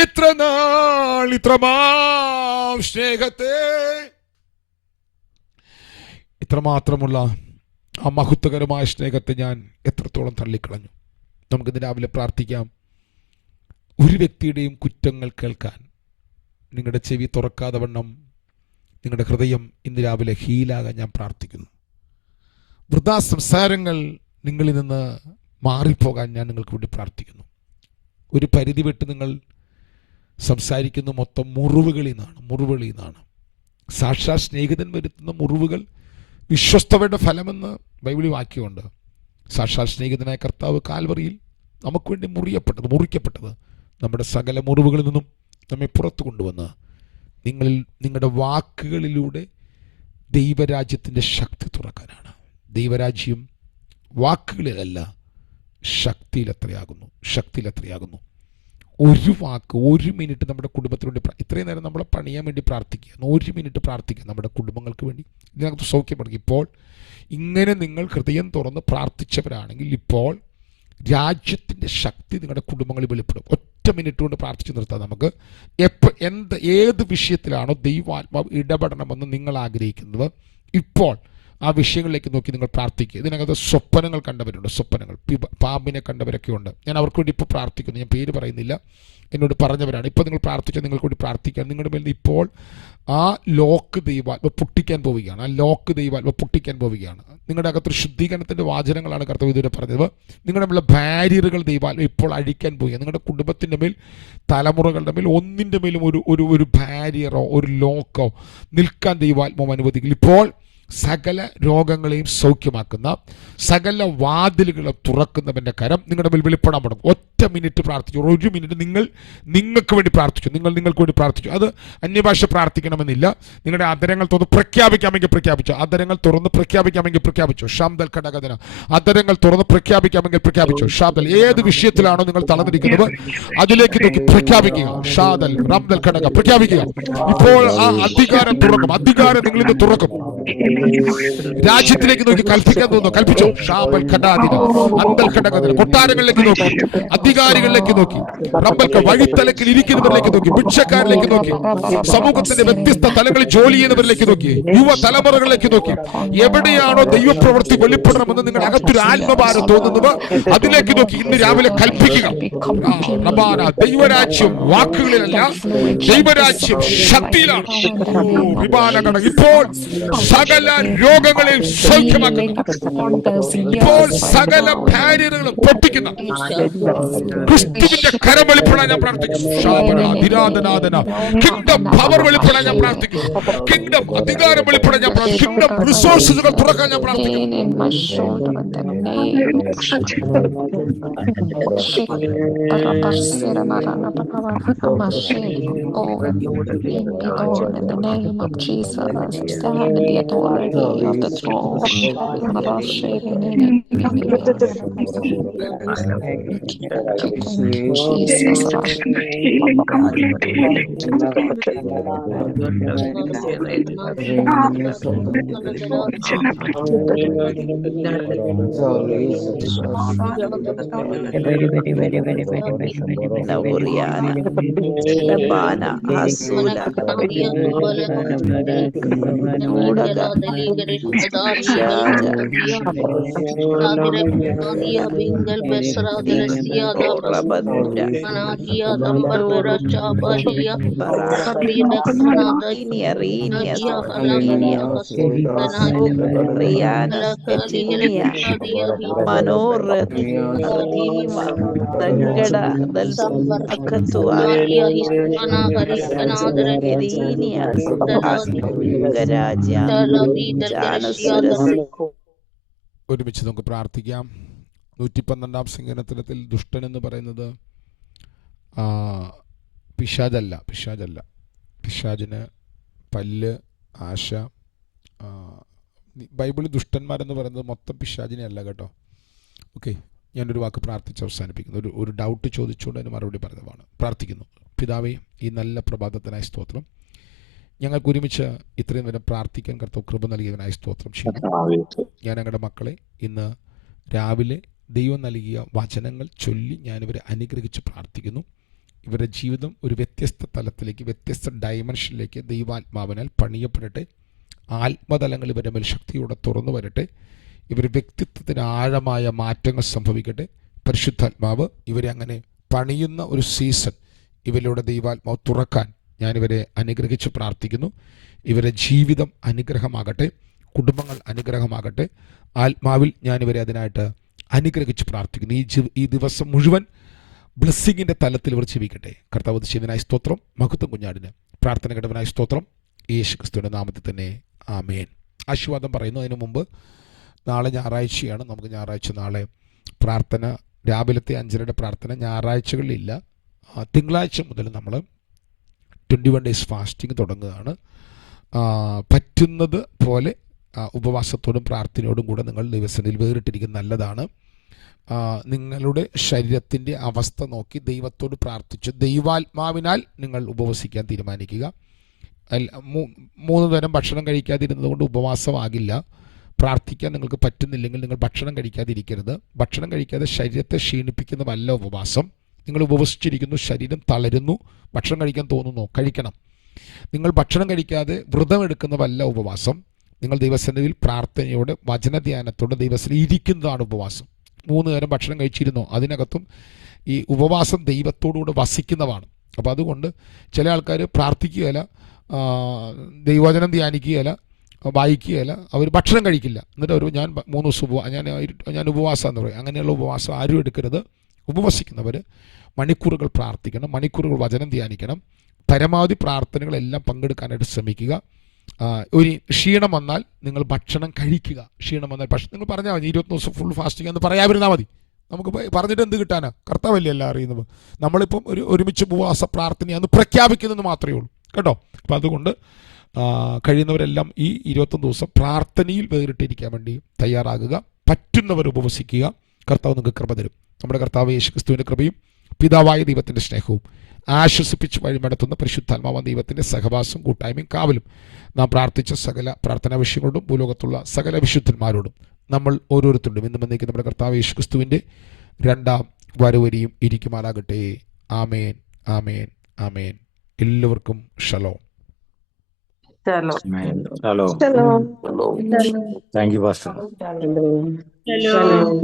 ഇത്ര നാൾ ഇത്രമാം സ്നേഹത്തെ, ഇത്രമാത്രമുള്ള ആ മഹത്വകരമായ സ്നേഹത്തെ ഞാൻ എത്രത്തോളം തള്ളിക്കളഞ്ഞു. നമുക്കിന്ന് രാവിലെ പ്രാർത്ഥിക്കാം. ഒരു വ്യക്തിയുടെയും കുറ്റങ്ങൾ കേൾക്കാൻ നിങ്ങളുടെ ചെവി തുറക്കാതെ വണ്ണം നിങ്ങളുടെ ഹൃദയം ഇന്ന് രാവിലെ ഹീലാകാൻ ഞാൻ പ്രാർത്ഥിക്കുന്നു. വൃഥാ സംസാരങ്ങൾ നിങ്ങളിൽ നിന്ന് മാറിപ്പോകാൻ ഞാൻ നിങ്ങൾക്ക് വേണ്ടി പ്രാർത്ഥിക്കുന്നു. ഒരു പരിധി വിട്ട് നിങ്ങൾ സംസാരിക്കുന്ന മൊത്തം മുറിവുകളിൽ നിന്നാണ്. സാക്ഷാൽ സ്നേഹിതൻ വരുത്തുന്ന മുറിവുകൾ വിശ്വസ്തതയുടെ ഫലമെന്ന് ബൈബിളിൽ വാക്യമുണ്ട്. സാക്ഷാൽ സ്നേഹിതനായ കർത്താവ് കാൽവറിയിൽ നമുക്ക് വേണ്ടി മുറിക്കപ്പെട്ടത് നമ്മുടെ സകല മുറിവുകളിൽ നിന്നും നമ്മെ പുറത്തു കൊണ്ടുവന്ന് നിങ്ങളുടെ വാക്കുകളിലൂടെ ദൈവരാജ്യത്തിൻ്റെ ശക്തി തുറക്കാനാണ്. ദൈവരാജ്യം വാക്കുകളിലല്ല, ശക്തിയിലെത്രയാകുന്നു. ഒരു വാക്ക്, ഒരു മിനിറ്റ് നമ്മുടെ കുടുംബത്തിന് വേണ്ടി, ഇത്രയും നേരം നമ്മളെ പണിയാൻ വേണ്ടി പ്രാർത്ഥിക്കുക. 1 മിനിറ്റ് പ്രാർത്ഥിക്കുക നമ്മുടെ കുടുംബങ്ങൾക്ക് വേണ്ടി. ഇതിനകത്ത് സൗഖ്യപ്പെടുക. ഇപ്പോൾ ഇങ്ങനെ നിങ്ങൾ ഹൃദയം തുറന്ന് പ്രാർത്ഥിച്ചവരാണെങ്കിൽ ഇപ്പോൾ രാജ്യത്തിൻ്റെ ശക്തി നിങ്ങളുടെ കുടുംബങ്ങളിൽ വെളിപ്പെടും. 1 മിനിറ്റ് കൊണ്ട് പ്രാർത്ഥിച്ചു നിർത്താം. നമുക്ക് ഏത് വിഷയത്തിലാണോ ദൈവാത്മാവ് ഇടപെടണമെന്ന് നിങ്ങൾ ആഗ്രഹിക്കുന്നത്, ഇപ്പോൾ ആ വിഷയങ്ങളിലേക്ക് നോക്കി നിങ്ങൾ പ്രാർത്ഥിക്കുക. ഇതിനകത്ത് സ്വപ്നങ്ങൾ കണ്ടവരുണ്ട്, പാമ്പിനെ കണ്ടവരൊക്കെ ഉണ്ട്. ഞാൻ അവർക്ക് വേണ്ടി ഇപ്പോൾ പ്രാർത്ഥിക്കുന്നു. ഞാൻ പേര് പറയുന്നില്ല, എന്നോട് പറഞ്ഞവരാണ്. ഇപ്പോൾ നിങ്ങൾ പ്രാർത്ഥിച്ചാൽ നിങ്ങൾക്ക് വേണ്ടി പ്രാർത്ഥിക്കാൻ. നിങ്ങളുടെ മേൽ ഇപ്പോൾ ആ ലോക്ക് ദൈവാത്മ പൊട്ടിക്കാൻ പോവുകയാണ്. നിങ്ങളുടെ അകത്തൊരു ശുദ്ധീകരണത്തിൻ്റെ വാചനങ്ങളാണ് കർത്താവ് ഇതുവരെ പറഞ്ഞത്. നിങ്ങളുടെ മേലുള്ള ബാരിയറുകൾ ദൈവാത്മ ഇപ്പോൾ അഴിക്കാൻ പോവുകയാണ്. നിങ്ങളുടെ കുടുംബത്തിൻ്റെ മേൽ, തലമുറകളുടെ മേൽ ഒന്നിൻ്റെ മേലും ഒരു ബാരിയറോ ഒരു ലോക്കോ നിൽക്കാൻ ദൈവാത്മാവ് അനുവദിക്കില്ല. ഇപ്പോൾ സകല രോഗങ്ങളെയും സൗഖ്യമാക്കുന്ന, സകല വാതിലുകളും തുറക്കുന്നവൻ്റെ കരം നിങ്ങളുടെ മേൽ വെളിപ്പെടാൻ തുടങ്ങും. 1 മിനിറ്റ് പ്രാർത്ഥിച്ചു. 1 മിനിറ്റ് നിങ്ങൾക്ക് വേണ്ടി പ്രാർത്ഥിച്ചു. നിങ്ങൾക്ക് വേണ്ടി പ്രാർത്ഥിച്ചു. അത് അന്യഭാഷ പ്രാർത്ഥിക്കണമെന്നില്ല. നിങ്ങളുടെ അധരങ്ങൾ തുറന്ന് പ്രഖ്യാപിക്കാമെങ്കിൽ പ്രഖ്യാപിച്ചു. ഷാംദൽ ഘടകധന. അധരങ്ങൾ തുറന്ന് പ്രഖ്യാപിക്കാമെങ്കിൽ ഷാംദൽ. ഏത് വിഷയത്തിലാണോ നിങ്ങൾ തളർന്നിരിക്കുന്നത് അതിലേക്ക് നോക്കി പ്രഖ്യാപിക്കുക. ഷാദൽ റംദൽ ഘടക പ്രഖ്യാപിക്കുക. ഇപ്പോൾ ആ അധികാരം തുറക്കും. അധികാരം നിങ്ങളിന്ന് തുറക്കും. രാജ്യത്തിലേക്ക് നോക്കി കൽപ്പിക്കാൻ തോന്നുന്നു, കൽപ്പിച്ചോ. ഷാബൽ ഖഡാദിന അന്തൽ ഘടകധന. കൊട്ടാരങ്ങളിലേക്ക് നോക്കി, അധികാരികളിലേക്ക് നോക്കി, റബ്ബൽക്ക് വഴിത്തലക്കിൽ ഇരിക്കുന്നവരിലേക്ക് നോക്കി, ഭിക്ഷക്കാരിലേക്ക് നോക്കി, സമൂഹത്തിന്റെ വ്യത്യസ്ത തലങ്ങളിൽ ജോലി ചെയ്യുന്നവരിലേക്ക് നോക്കി, യുവ തലമുറകളിലേക്ക് നോക്കി. എവിടെയാണോ ദൈവപ്രവൃത്തി വെളിപ്പെടണമെന്ന് നിങ്ങൾ അകത്തൊരു ആത്മഭാരം തോന്നുന്നത് അതിലേക്ക് നോക്കി ഇന്ന് രാവിലെ കൽപ്പിക്കുക. ദൈവരാജ്യം വാക്കുകളിലല്ല, ദൈവരാജ്യം ശക്തിയിലാണ്. ഇപ്പോൾ സകല രോഗങ്ങളെയും സൗഖ്യമാക്കുന്നു. ഇപ്പോൾ സകല ബാരിയറുകളും പൊട്ടിക്കുന്ന ക്രിസ്തുവിന്റെ കരം വെളിപ്പെടാൻ ഞാൻ പ്രാർത്ഥിക്കുന്നു. കിങ്ഡം പവർ വെളിപ്പെടാൻ ഞാൻ പ്രാർത്ഥിക്കുന്നു. കിങ്ഡം അധികാരം വെളിപ്പെടാൻ ഞാൻ പ്രാർത്ഥിക്കുന്നു. കിങ്ഡം റിസോഴ്സുകൾ തുറക്കാൻ ഞാൻ പ്രാർത്ഥിക്കുന്നു. Of the throne, ഒരുമിച്ച് നമുക്ക് പ്രാർത്ഥിക്കാം. 112 സങ്കീർത്തനത്തിൽ ദുഷ്ടൻ എന്ന് പറയുന്നത് പിശാചല്ല. പിശാചിന് പല്ല്, ആശ. ബൈബിളിൽ ദുഷ്ടന്മാരെന്ന് പറയുന്നത് മൊത്തം പിശാചിനെ അല്ല കേട്ടോ. ഓക്കെ, ഞാനൊരു വാക്ക് പ്രാർത്ഥിച്ച് അവസാനിപ്പിക്കുന്നു. ഒരു ഡൗട്ട് ചോദിച്ചുകൊണ്ട് അതിന് മറുപടി പറഞ്ഞതാണ്. പ്രാർത്ഥിക്കുന്നു. പിതാവേ, ഈ നല്ല പ്രഭാതത്തിനായി സ്തോത്രം. ഞങ്ങൾക്ക് ഒരുമിച്ച് ഇത്രയും നേരം പ്രാർത്ഥിക്കാൻ കർത്താവ് കൃപ നൽകിയതിനായി സ്തോത്രം ചെയ്യുന്നു. ഞാൻ ഞങ്ങളുടെ മക്കളെ ഇന്ന് രാവിലെ ദൈവം നൽകിയ വചനങ്ങൾ ചൊല്ലി ഞാനിവരെ അനുഗ്രഹിച്ച് പ്രാർത്ഥിക്കുന്നു. ഇവരുടെ ജീവിതം ഒരു വ്യത്യസ്ത തലത്തിലേക്ക്, വ്യത്യസ്ത ഡയമെൻഷനിലേക്ക് ദൈവാത്മാവിനാൽ പണിയപ്പെടട്ടെ. ആത്മതലങ്ങൾ ഇവരുടെ മേൽ ശക്തിയോടെ തുറന്നു വരട്ടെ. ഇവർ വ്യക്തിത്വത്തിന് ആഴമായ മാറ്റങ്ങൾ സംഭവിക്കട്ടെ. പരിശുദ്ധാത്മാവ് ഇവരെ അങ്ങനെ പണിയുന്ന ഒരു സീസൺ ഇവരിലൂടെ ദൈവാത്മാവ് തുറക്കാൻ ഞാനിവരെ അനുഗ്രഹിച്ച് പ്രാർത്ഥിക്കുന്നു. ഇവരുടെ ജീവിതം അനുഗ്രഹമാകട്ടെ, കുടുംബങ്ങൾ അനുഗ്രഹമാകട്ടെ. ആത്മാവിൽ ഞാനിവരെ അതിനായിട്ട് അനുഗ്രഹിച്ച് പ്രാർത്ഥിക്കുന്നു. ഈ ദിവസം മുഴുവൻ ബ്ലെസ്സിങ്ങിൻ്റെ തലത്തിൽ ഇവർ ജീവിക്കട്ടെ. കർത്താവ് ശിവനായ സ്തോത്രം, മഹത്വം കുഞ്ഞാടിന്. പ്രാർത്ഥന കേട്ടവനായ സ്തോത്രം, യേശു ക്രിസ്തുവിൻ്റെ നാമത്തിൽ തന്നെ ആമേൻ. ആശീർവാദം പറയുന്നു. അതിനു മുമ്പ് നാളെ ഞായറാഴ്ചയാണ്. നമുക്ക് ഞായറാഴ്ച നാളെ പ്രാർത്ഥന, രാവിലത്തെ 5:30 പ്രാർത്ഥന ഞായറാഴ്ചകളിലില്ല. തിങ്കളാഴ്ച മുതൽ നമ്മൾ 21 ഡേയ്സ് ഫാസ്റ്റിംഗ് തുടങ്ങുകയാണ്. പറ്റുന്നത് പോലെ ഉപവാസത്തോടും പ്രാർത്ഥനയോടും കൂടെ നിങ്ങൾ ദിവസത്തിൽ വേറിട്ടിരിക്കുന്നത് നല്ലതാണ്. നിങ്ങളുടെ ശരീരത്തിൻ്റെ അവസ്ഥ നോക്കി ദൈവത്തോട് പ്രാർത്ഥിച്ച് ദൈവാത്മാവിനാൽ നിങ്ങൾ ഉപവസിക്കാൻ തീരുമാനിക്കുക. 3 നേരം ഭക്ഷണം കഴിക്കാതിരുന്നത് കൊണ്ട് ഉപവാസമാകില്ല. പ്രാർത്ഥിക്കാൻ നിങ്ങൾക്ക് പറ്റുന്നില്ലെങ്കിൽ നിങ്ങൾ ഭക്ഷണം കഴിക്കാതിരിക്കരുത്. ഭക്ഷണം കഴിക്കാതെ ശരീരത്തെ ക്ഷീണിപ്പിക്കുന്നതല്ല ഉപവാസം. നിങ്ങൾ ഉപവസിച്ചിരിക്കുന്നു, ശരീരം തളരുന്നു, ഭക്ഷണം കഴിക്കാൻ തോന്നുന്നു, കഴിക്കണം. നിങ്ങൾ ഭക്ഷണം കഴിക്കാതെ വ്രതമെടുക്കുന്നതല്ല ഉപവാസം. നിങ്ങൾ ദൈവസന്നിധിയിൽ പ്രാർത്ഥനയോടെ വചനധ്യാനത്തോടെ ദൈവസന്നിധിയിൽ ഇരിക്കുന്നതാണ് ഉപവാസം. 3 നേരം ഭക്ഷണം കഴിച്ചിരുന്നോ, അതിനകത്തും ഈ ഉപവാസം ദൈവത്തോടുകൂടെ വസിക്കുന്നതാണ്. അപ്പോൾ അതുകൊണ്ട് ചില ആൾക്കാർ പ്രാർത്ഥിക്കുകയില്ല, ദൈവവചനം ധ്യാനിക്കുകയില്ല, വായിക്കുകയില്ല, അവർ ഭക്ഷണം കഴിക്കില്ല. എന്നിട്ട് ഒരു ഞാൻ 3 ദിവസം ഞാൻ ഉപവാസം എന്ന് പറയും. അങ്ങനെയുള്ള ഉപവാസം ആരും എടുക്കരുത്. ഉപവസിക്കുന്നവർ മണിക്കൂറുകൾ പ്രാർത്ഥിക്കണം, മണിക്കൂറുകൾ വചനം ധ്യാനിക്കണം, പരമാവധി പ്രാർത്ഥനകളെല്ലാം പങ്കെടുക്കാനായിട്ട് ശ്രമിക്കുക. ഒരു ക്ഷീണം വന്നാൽ നിങ്ങൾ ഭക്ഷണം കഴിക്കുക. ക്ഷീണം വന്നാൽ ഭക്ഷണം നിങ്ങൾ പറഞ്ഞാൽ മതി. 21 ദിവസം ഫുൾ ഫാസ്റ്റിംഗ് എന്ന് പറയാതിരുന്നാൽ മതി. നമുക്ക് പറഞ്ഞിട്ട് എന്ത് കിട്ടാനാ? കർത്താവല്ലേ എല്ലാം അറിയുന്നത്. നമ്മളിപ്പം ഒരുമിച്ച് ഉപവാസ പ്രാർത്ഥനയാന്ന് പ്രഖ്യാപിക്കുന്നതെന്ന് മാത്രമേ ഉള്ളൂ കേട്ടോ. അപ്പം അതുകൊണ്ട് കഴിയുന്നവരെല്ലാം ഈ 21 ദിവസം പ്രാർത്ഥനയിൽ വേറിട്ടിരിക്കാൻ വേണ്ടി തയ്യാറാകുക. പറ്റുന്നവർ ഉപവസിക്കുക. കർത്താവ് നിങ്ങൾക്ക് കൃപ തരും. നമ്മുടെ കർത്താവ് യേശു ക്രിസ്തുവിൻ്റെ കൃപയും പിതാവായ ദൈവത്തിൻ്റെ സ്നേഹവും ആശ്വസിപ്പിച്ച് വഴിമടത്തുന്ന പരിശുദ്ധാത്മാവായ ദൈവത്തിൻ്റെ സഹവാസം, കൂട്ടായ്മയും കാവലും നാം പ്രാർത്ഥിച്ച സകല പ്രാർത്ഥനാ വിഷയങ്ങളോടും ഭൂലോകത്തുള്ള സകല വിശുദ്ധന്മാരോടും നമ്മൾ ഓരോരുത്തരോടും ഇന്നും എന്നേക്കും നമ്മുടെ കർത്താവ് യേശു ക്രിസ്തുവിൻ്റെ 2ാം വരവരിയും ഇരിക്കുമാറാകട്ടെ. ആമേൻ, ആമേൻ, ആമേൻ. എല്ലാവർക്കും Shalom. Hello, thank you pastor.